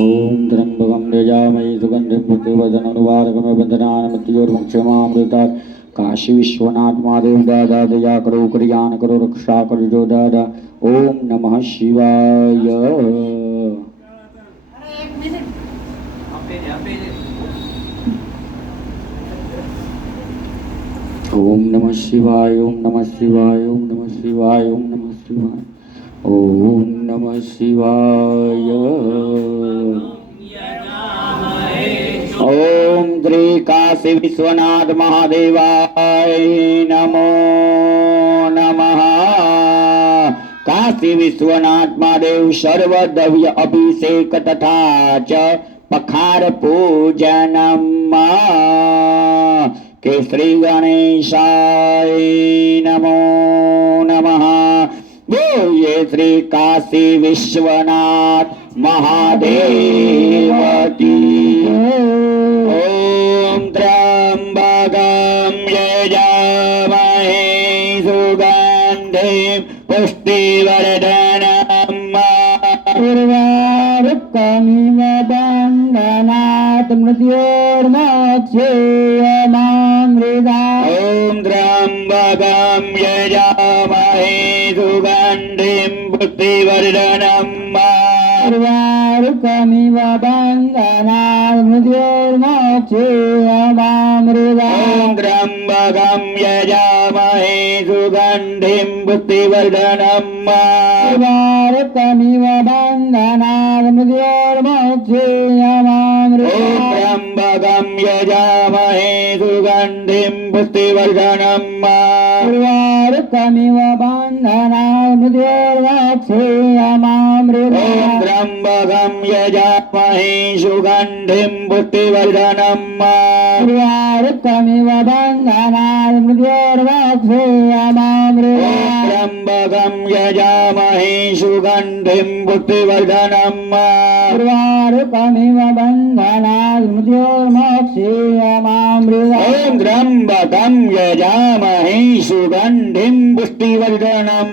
ओम त्र्यंबकं यजामहे सुगन्धिं पुष्टिवर्धनमुर्वारुकमिव बन्धनान्मृत्योर्मुक्षमामृतात् काशी विश्वनाथ महादेव दादा दया करो कल्याण करो रक्षा करो जो दादा ओम नमः शिवाय અરે એક મિનિટ ओम नमः शिवाय ओम नमः शिवाय ओम नमः शिवाय ओम नमः शिवाय ओम नमः शिवाय ओम श्री काशी विश्वनाथ महादेवाय नमो नमः काशी विश्वनाथ महादेव सर्वद्रव्य अभिषेक तथा च पखार पूजनम के श्री गणेशाय नमो नमः बोलिए श्री काशी विश्वनाथ महादेव की ओम त्र्यंबकं यजामहे सुगन्धिं पुष्टिवर्धनम् उर्वारुकमिव बन्धनात् मृत्योर्मोक्षेयमामृता ओम त्र्यंबकं यजामहे सुगन्धिं पुष्टिवर्धनम् उर्वारुकमिव बन्धनात् मृत्योर्मोक्षेयमामृता ओम त्र्यंबकं यजामहे सुगन्धिं पुष्टिवर्धनम् उर्वारुकमिव बन्धनात् मृत्योर्मोक्षेयमामृता ओम त्र्यंबकं यजामहे सुगन्धिं पुष्टिवर्धनम् उर्वारुकमिव बन्धनात् मृत्योर्मोक्षेयमामृता ओम त्र्यंबकं यजामहे सुगन्धिं पुष्टिवर्धनम् उर्वारुकमिव बन्धनात् मृत्योर्मोक्षेयमामृता त्र्यंबकं यजामहे सुगन्धिं पुष्टिवर्धनम् उर्वारुकमिव बन्धनात् मृत्योर्मोक्षेयमामृता ओम त्र्यंबकं यजामहे सुगन्धिं पुष्टिवर्धनम्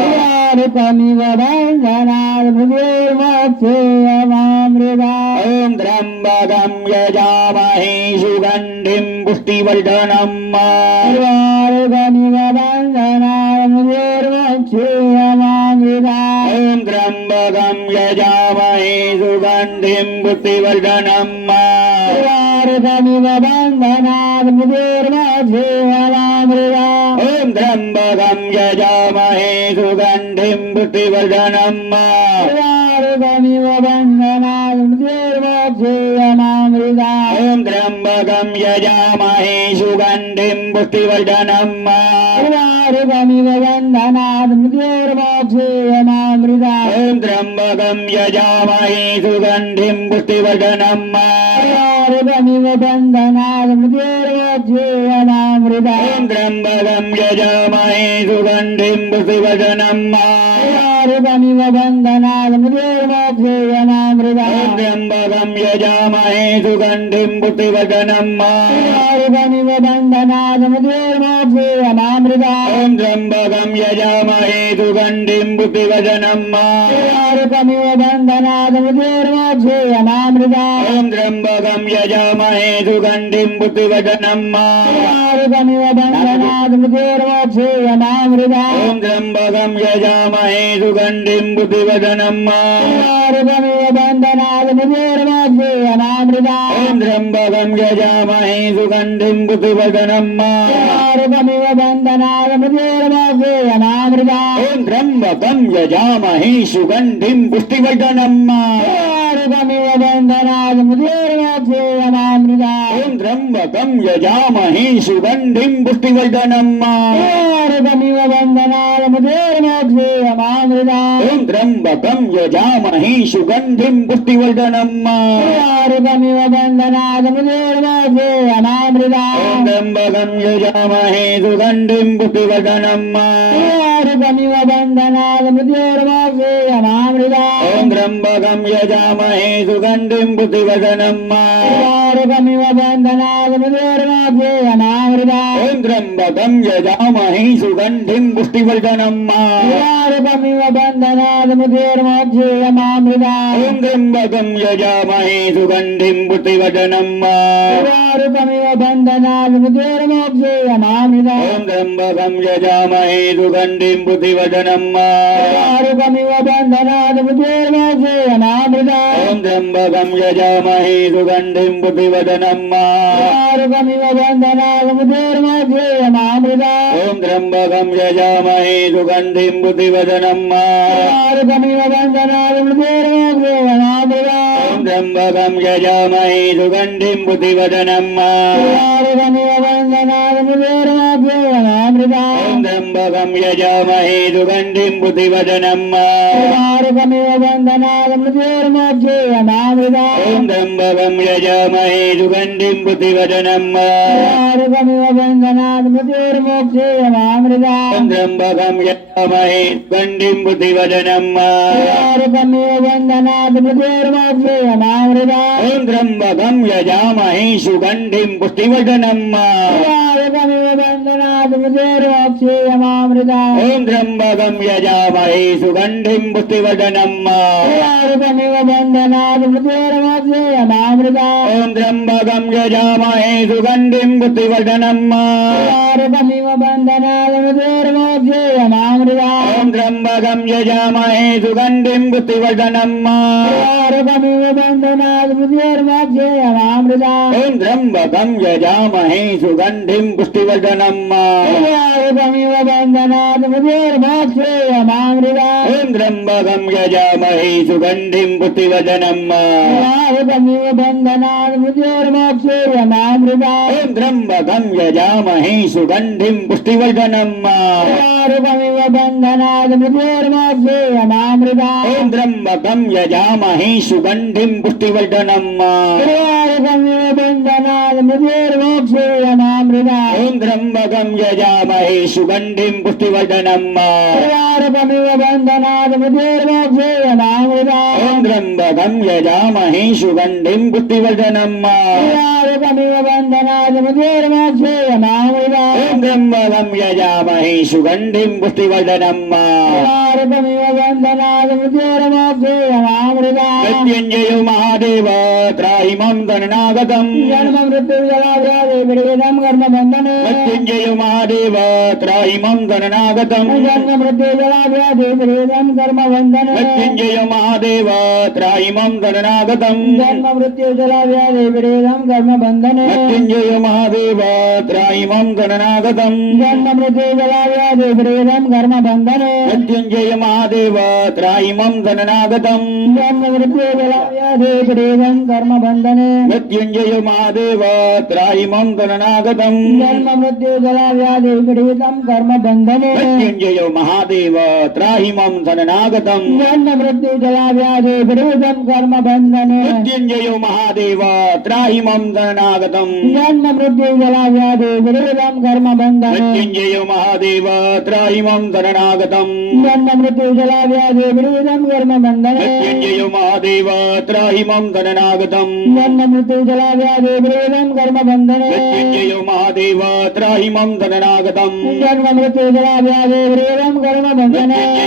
उर्वारुकमिव बन्धनात् मृत्योर्मोक्षेयमामृता ओम त्र्यंबकं यजामहे सुगन्धिं पुष्टिवर्धनम् उर्वारुकमिव बन्धनात् मृत्योर्मोक्षेयमामृता ओम त्र्यंबकं यजामहे सुगन्धिं पुष्टिवर्धनम् उर्वारुकमिव बन्धनात् मृत्योर्मोक्षेयमामृता ओम त्र्यंबकं यजामहे सुगन्धिं पुष्टिवर्धनम् उर्वारुकमिव बन्धनात् मृत्योर्मोक्षेयमामृता ओम त्र्यंबकं यजामहे सुगन्धिं पुष्टिवर्धनम् उर्वारुकमिव बन्धनात् मृत्योर्मोक्षेयमामृता ओम त्र्यंबकं यजामहे सुगन्धिं पुष्टिवर्धनम् उर्वारुकमिव बन्धनात् मृत्योर्मोक्षेयमामृता ओम त्र्यंबकं यजामहे सुगन्धिं पुष्टिवर्धनम् उर्वारुकमिव बन्धनात् मृत्योर्मोक्षेयमामृता ओम त्र्यंबकं यजामहे सुगन्धिं पुष्टिवर्धनम् उर्वारुकमिव बन्धनात् मृत्योर्मोक्षेयमामृता ओम त्र्यंबकं यजामहे सुगन्धिं पुष्टिवर्धनम् उर्वारुकमिव बन्धनात् मृत्योर्मोक्षेयमामृता ओम त्र्यंबकं यजामहे सुगन्धिं पुष्टिवर्धनम् उर्वारुकमिव बन्धनात् मृत्योर्मोक्षेयमामृता ओम त्र्यंबकं यजामहे सुगन्धिं पुष्टिवर्धनम् उर्वारुकमिव बन्धनात् मृत्योर्मोक्षेयमामृता ओम त्र्यंबकं यजामहे सुगन्धिं पुष्टिवर्धनम् उर्वारुकमिव बन्धनात् मृत्योर्मोक्षेयमामृता ओम त्र्यंबकं यजामहे सुगन्धिं पुष्टिवर्धनम् उर्वारुकमिव बन्धनात् मृत्योर्मोक्षेयमामृता ओम त्र्यंबकं यजामहे सुगन्धिं पुष्टिवर्धनम् उर्वारुकमिव बन्धनात् मृत्योर्मोक्षेयमामृता ओम त्र्यंबकं यजामहे सुगन्धिं पुष्टिवर्धनम् उर्वारुकमिव बन्धनात् मृत्योर्मोक्षेयमामृता ओम त्र्यंबकं यजामहे सुगन्धिं पुष्टिवर्धनम् उर्वारुकमिव बन्धनात् मृत्योर्मोक्षेयमामृता ओम त्र्यंबकं यजामहे सुगन्धिं पुष्टिवर्धनम् उर्वारुकमिव बन्धनात् मृत्योर्मोक्षेयमामृता ओम त्र्यंबकं यजामहे सुगन्धिं पुष्टिवर्धनम् रूपमिव बन्धनात् मृत्योर्मोक्षेयमामृता ॐ त्र्यम्बकं यजामहे सुगन्धिं पुष्टिवर्धनम् रूपमिव बन्धनात् मृत्योर्मोक्षेयमामृता ॐ त्र्यम्बकं यजामहे सुगन्धिं पुष्टिवर्धनम् रूपमिव बन्धनात् मृत्योर्मोक्षेयमामृता ॐ त्र्यम्बकं यजामहे सुगन्धिं पुष्टिवर्धनम् रूपमिव बन्धनात् मृत्योर्मोक्षेयमामृता ॐ त्र्यम्बकं यजामहे सुगन्धिं पुष्टिवर्धनम् रूपमिव बन्धनात् मृत्योर्मोक्षेयमामृता ॐ त्र्यम्बकं यजामहे सुगन्धिं पुष्टिवर्धनम् रूपमिव बन्धनात् मृत्योर्मोक्षेयमामृता ॐ त्र्यम्बकं यजामहे सुगन्धिं पुष्टिवर्धनम् रूपमिव बन्धनात् मृत्योर्मोक्षेयमामृता ॐ त्र्यम्बकं यजामहे सुगन्धिं पुष्टिवर्धनम् रूपमिव बन्धनात् मृत्योर्मोक्षेयमामृता ॐ त्र्यम्बकं यजामहे सुगन्धिं पुष्टिवर्धनम् रूपमिव बन्धनात् मृत्योर्मोक्षेयमामृता ॐ त्र्यम्बकं यजामहे सुगन्धिं पुष्टिवर्धनम् रूपमिव बन्धनात् मृत्योर्मोक्षेयमामृता ॐ त्र्यम्बकं यजामहे सुगन्धिं पुष्टिवर्धनम् रूपमिव बन्धनात् मृत्योर्मोक्षेयमामृता ॐ त्र्यम्बकं यजामहे सुगन्धिं पुष्टिवर्धनम् रूपमिव बन्धनात् मृत्योर्मोक्षेयमामृता ॐ त्र्यम्बकं यजामहे सुगन्धिं पुष्टिवर्धनम् रूपमिव बन्धनात् मृत्योर्मोक्षेयमामृता ॐ त्र्यम्बकं यजामहे सुगन्धिं पुष्टिवर्धनम् रूपमिव बन्धनात् मृत्योर्मोक्षेयमामृता ॐ त्र्यम्बकं यजामहे सुगन्धिं पुष्टिवर्धनम् रूपमिव बन्धनात् मृत्योर्मोक्षेयमामृता ॐ त्र्यम्बकं यजामहे सुगन्धिं पुष्टिवर्धनम् रूपमिव बन्धनात् मृत्योर्मोक्षेयमामृता ॐ त्र्यम्बकं यजामहे सुगन्धिं पुष्टिवर्धनम् रूपमिव बन्धनात् मृत्योर्मोक्षेयमामृता ॐ त्र्यम्बकं यजामहे सुगन्धिं पुष्टिवर्धनम् रूपमिव बन्धनात् मृत्योर्मोक्षेयमामृता ॐ त्र्यम्बकं यजामहे सुगन्धिं पुष्टिवर्धनम् रूपमिव बन्धनात् मृत्योर्मोक्षेयमामृता ॐ त्र्यम्बकं यजामहे सुगन्धिं पुष्टिवर्धनम् रूपमिव बन्धनात् मृत्योर्मोक्षेयमामृता मृत्युञ्जयो महादेव त्राहिमं गणनागतम् जन्म मृत्युजलाव्याधिपीडितं कर्मबन्धने मृत्युञ्जयो महादेव त्राहिमं गणनागतम् जन्म मृत्युजलाव्याधिपीडितं कर्मबन्धने मृत्युञ्जयो महादेव त्राहिमं गणनागतम् जन्म मृत्युजलाव्याधिपीडितं कर्मबन्धने मृत्युञ्जयो महादेव त्राहिमं गणनागतम् जन्म मृत्युजलाव्याधिपीडितं कर्मबन्धने मृत्युञ्जय महादेव त्राहिमं गणनागतम् जन्म मृत्युजलाव्याधिपीडितं कर्मबन्धने मृत्युञ्जय महादेव त्राहिमं गणनागतम् जन्म मृत्युजलाव्याधिपीडितं कर्मबन्धने मृत्युञ्जय महादेव त्राहिमं गणनागतम् जन्म मृत्युजलाव्याधिपीडितं कर्मबन्धने मृत्युञ्जय महादेव त्राहिमं गणनागतम् जन्म मृत्युजलाव्याधिपीडितं कर्मबन्धने मृत्युञ्जय महादेव त्राहिमं गणनागतम् जन्म मृत्युजलाव्याधिपीडितं कर्मबन्धने मृत्युञ्जय महादेव त्राहिमं गणनागतम् जन्म मृत्युजलाव्याधिपीडितं कर्मबन्धने मृत्युञ्जय महादेव त्राहिमं गणनागतम् जन्म मृत्युजलाव्याधिपीडितं कर्मबन्धने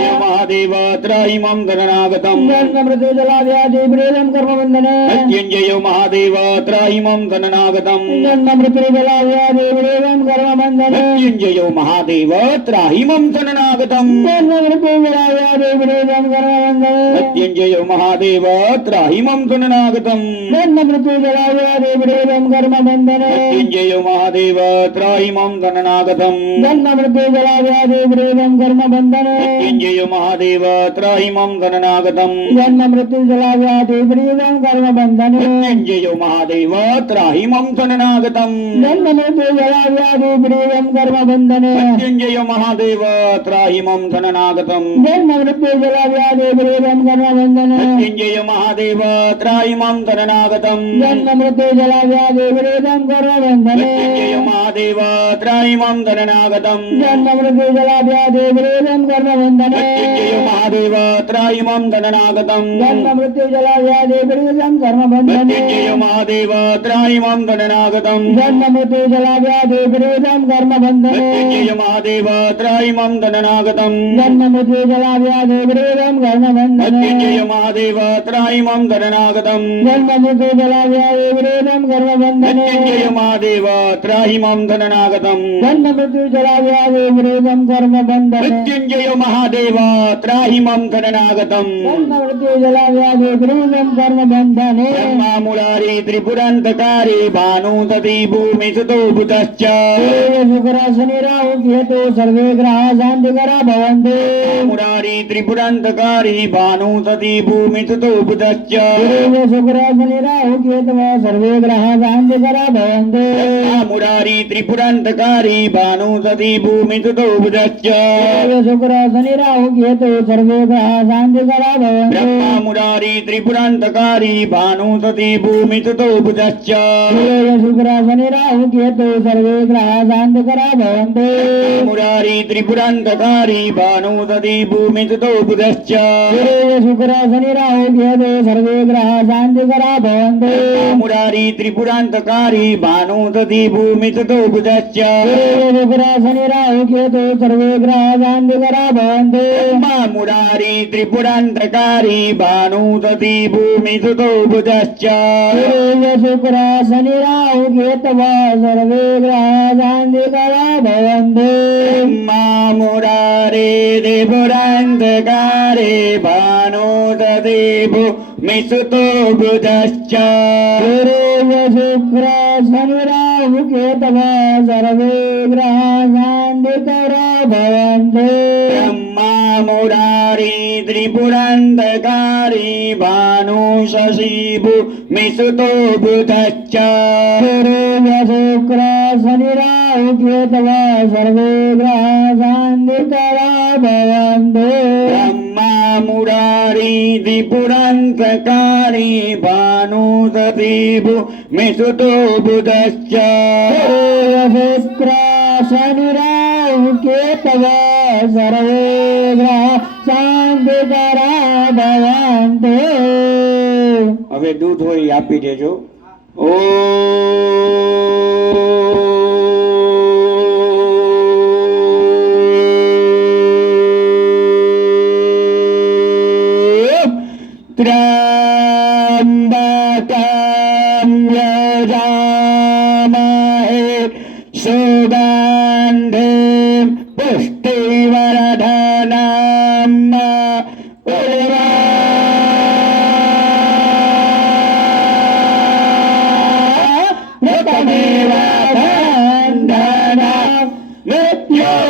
मृत्युञ्जय महादेव त्राहिमं गणनागतम् जन्म मृत्युजलाव्याधिपीडितं कर्मबन्धने मृत्युञ्जय महादेव त्राहिमं गणनागतम् जन्म मृत्युजलाव्याधिपीडितं कर्मबन्धने मृत्युञ्जय महादेव त्राहिमं गणनागतम् जन्म मृत्युजलाव्याधिपीडितं कर्मबन्धने मृत्युञ्जय महादेव त्राहिमं गणनागतम् जन्म मृत्युजलाव्याधिपीडितं कर्मबन्धने मृत्युञ्जय महादेव त्राहिमं गणनागतम् जन्म मृत्युजलाव्याधिपीडितं कर्मबन्धने मृत्युञ्जय महादेव त्राहिमं गणनागतम् जन्म मृत्युजलाव्याधिपीडितं कर्मबन्धने मृत्युञ्जय महादेव त्राहिमं गणनागतम् जन्म मृत्युजलाव्याधिपीडितं कर्मबन्धने मृत्युञ्जय महादेव त्राहिमं गणनागतम् जन्म मृत्युजलाव्याधिपीडितं कर्मबन्धने मृत्युञ्जय महादेव त्राहिमं गणनागतम् जन्म मृत्युजलाव्याधिपीडितं कर्मबन्धने मृत्युञ्जय महादेव त्राहिमं गणनागतम् जन्म મૃત્યુ જલાભ્યાદે વિરેદમ કર્મ બંધને મૃત્યુંજય મહાદેવ ત્રાહિમમ ધનનાગતમ જન્મ મૃત્યુ જલાભ્યાદે વિરેદમ કર્મ બંધને મૃત્યુંજય મહાદેવ ત્રાહિમમ ધનનાગતમ જન્મ મૃત્યુ જલાભ્યાદે વિરેદમ કર્મ બંધને મૃત્યુંજય મહાદેવ ત્રાહિમમ ધનનાગતમ જન્મ મૃત્યુ જલાભ્યાદે વિરેદમ કર્મ બંધને મૃત્યુંજય મહાદેવ ત્રાહિમમ ધનનાગતમ જન્મ મૃત્યુ જલાભ્યાદે વિરેદમ કર્મ બંધને મૃત્યુંજય મહાદેવ ત્રાહિમમ ધનનાગતમ જન્મ મૃત્યુ જલાભ્યાદે વિરેદમ કર્મ બંધને મૃત્યુંજય મહાદેવ ત્રાહિમમ ધનનાગતમ જન્મ મૃત્યુ જલાભ્યાદે વિરેદમ કર્મ બંધને બ્રહ્મા મુરારી ત્રિપુરાંતકારી ભાનુતતિ ભૂમિસુતો ભૂતશ્ચ શુક્ર શનિ રાહુ કેતુ સર્વે ગ્રહ શાંતિકરા ભવન્તુ મુરારી ત્રિપુરાંતકારી ભાનુતતિ ભૂમિસુતો ભૂતશ્ચ શુક્ર શનિ રાહુ કેતુ સર્વે ગ્રહ શાંતિકરા ભવન્તુ મુરારી ત્રિપુરાંતકારી ભાનુતતિ ભૂમિસુતો ભૂતશ્ચ શુક્ર શનિ રાહુ કેતુ સર્વે ગ્રહ શાંતિકરા ભવન્તુ બ્રહ્મા મુરારી ત્રિપુરાંતકારી ભાનુતતિ ભૂમિસુતો ભૂતશ્ચ શુક્ર શનિ રાહુ કેતુ સર્વે ગ્રહ શાંતિકરા ભવન્તુ મુરારી ત્રિપુરાંતકારી ભાનુતતિ ભૂમિસુતો ભૂતશ્ચ શુક્ર શનિ રાહુ કેતુ સર્વે ગ્રહ શાંતિકરા ભવન્તુ મુરારી ત્રિપુરાંતકારી ભાનુતતિ ભૂમિસુતો ભૂતશ્ચ શુક્ર શનિ રાહુ કેતુ સર્વે ગ્રહ શાંતિકરા ભવન્તુ મુરારી ત્રિપુરાંતકારી ભાનુતતિ ભૂમિસુતો ભૂતશ્ચ શુક્ર શનિ રાહુ કેતુ સર્વે ગ્રહ શાંતિકરા ભવન્તુ મુરારે ત્રિપુરાંતકારે ભાનુતતિ ભૂમિસુતો ભૂતશ્ચ શુક્ર શનિ રાહુ કેતુ સર્વે ગ્રહ શાંતિકરા ભવન્તુ બ્રહ્મા મુરારી ત્રિપુરાંતકારી ભાનુ શશી ભૂમિસુતો ભૂતશ્ચ શુક્ર શનિ રાહુ કેતુ સર્વે ગ્રહ શાંતિકરા ભવન્તુ બ્રહ્મા મુરારી ત્રિપુરાંતકારી ભાનુ શશી ભૂમિસુતો ભૂતશ્ચ શુક્ર શનિ રાહુ કેતુ સર્વે ગ્રહ શાંતિકરા ભવન્તુ હવે દૂધ હોય એ આપી દેજો ત્રંબકં યજામહે સુગંધિં પુષ્ટિવર્ધનમ ઉર્વારુકમેવ બંધના મૃત્યો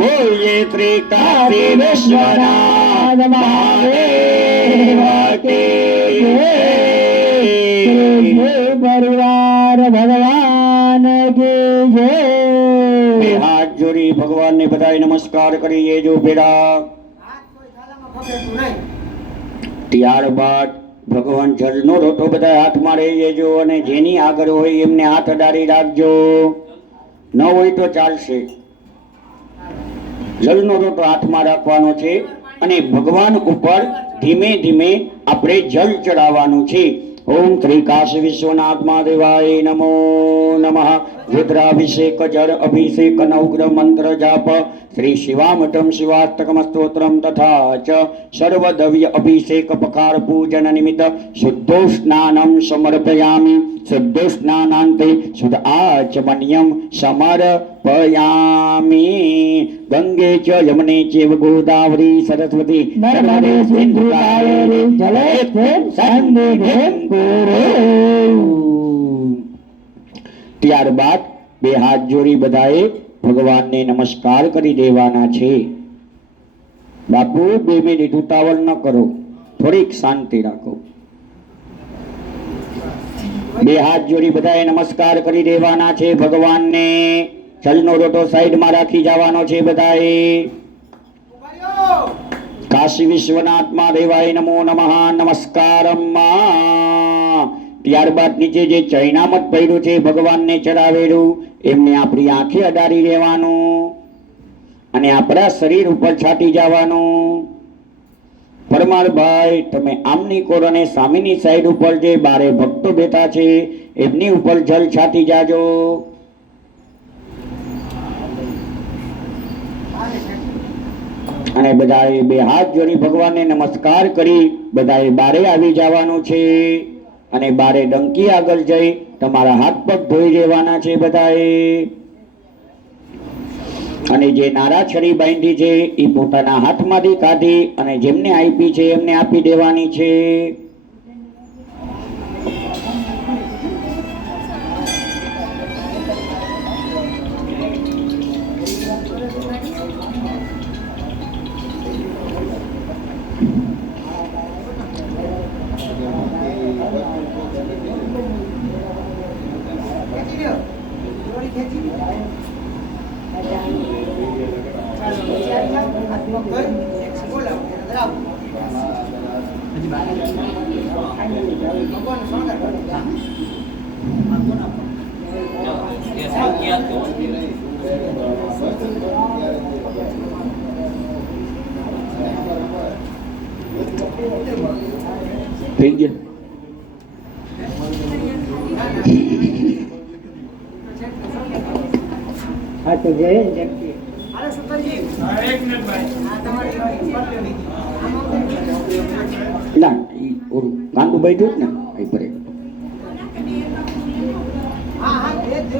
ભૂયે ત્રિકારી વિશ્વનાથ મહાદેવ કી જય. પરિવાર ભગવાન કી જય. બે હાથ જોડી ભગવાનને બધાય નમસ્કાર કરીએ જો ભેરા. હાથ કોઈ થાળામાં પકડતું નહીં. ત્યારબાદ ભગવાન જળનો રોટો બધા હાથમાં લઈ લેજો અને જેની આગળ હોય એમને હાથ અડાડી રાખજો. ન હોય તો ચાલશે. જળનો રોટો હાથમાં રાખવાનો છે અને ભગવાન ઉપર ધીમે ધીમે આપણે જળ ચડાવવાનું છે. ઓમ શ્રી કાશી વિશ્વનાથ મહાદેવાય નમો નમઃ. રુદ્રાભિષેક જળ અભિષેક નવગ્ર મંત્ર જાપ શ્રી શિવામઠમ શિવાષ્ટકમ સ્તોત્રમ તથા ચ સર્વદવ્ય અભિષેક પકાર પૂજન નિમિત્ત શુદ્ધોસ્નાનમ સમર્પયામિ. શુદ્ધોસ્નાનાંતે શુદ્ધ આચમન્યમ સમર્પયામિ. ગંગે ચ યમુને ચૈવ ગોદાવરી સરસ્વતી નર્મદે સિંધુ કાવેરી જલેસ્મિન સન્નિધિં કુરુ. ત્યારબાદ બે હાથ જોડી બધાએ ભગવાનને નમસ્કાર કરી દેવાના છે. બાપુ 2 મિનિટ ઉતાવળ ન કરો, થોડીક શાંતિ રાખો. બે હાથ જોડી બધાએ નમસ્કાર કરી દેવાના છે ભગવાનને. જળનો રોટો સાઈડમાં રાખી જવાનો છે બધાએ. ઉભા રહ્યો. કાશી વિશ્વનાથ મહાદેવાય નમો નમઃ નમસ્કારમ ત્યારબાદ નીચે જે ચૈનામત પડ્યું છે ભગવાનને ચડાવેલું એમને આપણી આંખે અડાડી રહેવાનું અને આપણા શરીર ઉપર છાંટી જવાનું. પરમારભાઈ તમે આમની કોર અને સામેની સાઈડ ઉપર જે બારે ભક્તો બેઠા છે એમની ઉપર જલ છાંટી જાજો. અને બધાએ બે હાથ જોડી ભગવાનને નમસ્કાર કરી બધાએ બારે આવી જવાનું છે અને બારે ડંકી આગળ જઈ તમારા હાથ પગ ધોઈ લેવાના છે બધાએ. અને જે નારાછડી બાંધી છે એ પોતાના હાથમાંથી કાઢી અને જેમને આપી છે એમને આપી દેવાની છે. ખેંચી લ્યો. થોડી ખેંચી લ્યો. ચાલો, નીચે આવી જાઓ. હાથ પગ ધોઈ, એક બોલાવો, અંદર આવો. ભગવાનનો શણગાર કરો. થઈ ગયા. હા તો જય જેમ કે હાલો, સુતનજી. હા, તમારી વાળી પર લ્યો નીચે. ના ઈ ઓલું કાંદું બાંધ્યું જ ને અહીં પરે. હા, હા, એ જ.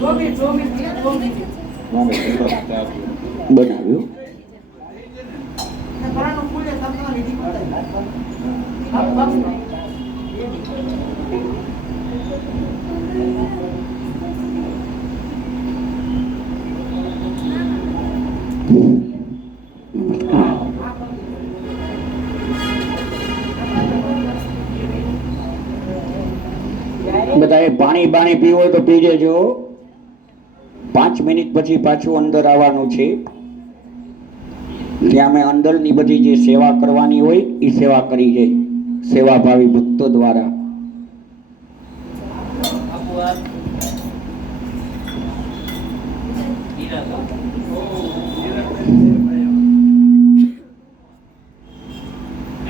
2 મિનિટ, 2 મિનિટ, 2 મિનિટ. બનાવ્યું. ઘણાનું ફૂલ એ તમને લીધી પડે. હા, બસ. બધાએ પાણી પીવું હોય તો પી લેજો. 5 મિનિટ પછી પાછું અંદર આવવાનું છે. ત્યાં અમે અંદરની બધી જે સેવા કરવાની હોય એ સેવા કરી છે સેવાભાવી ભક્તો દ્વારા.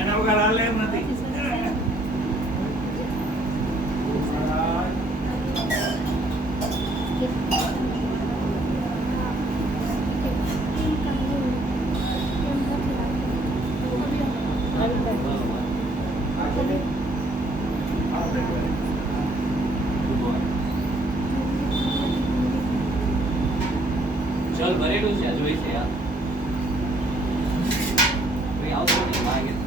એના વગર હાલે એમ નથી. ચલ ભરેલું છે જોઈ છે યાર ભાઈ આવતો નહીં ભાઈ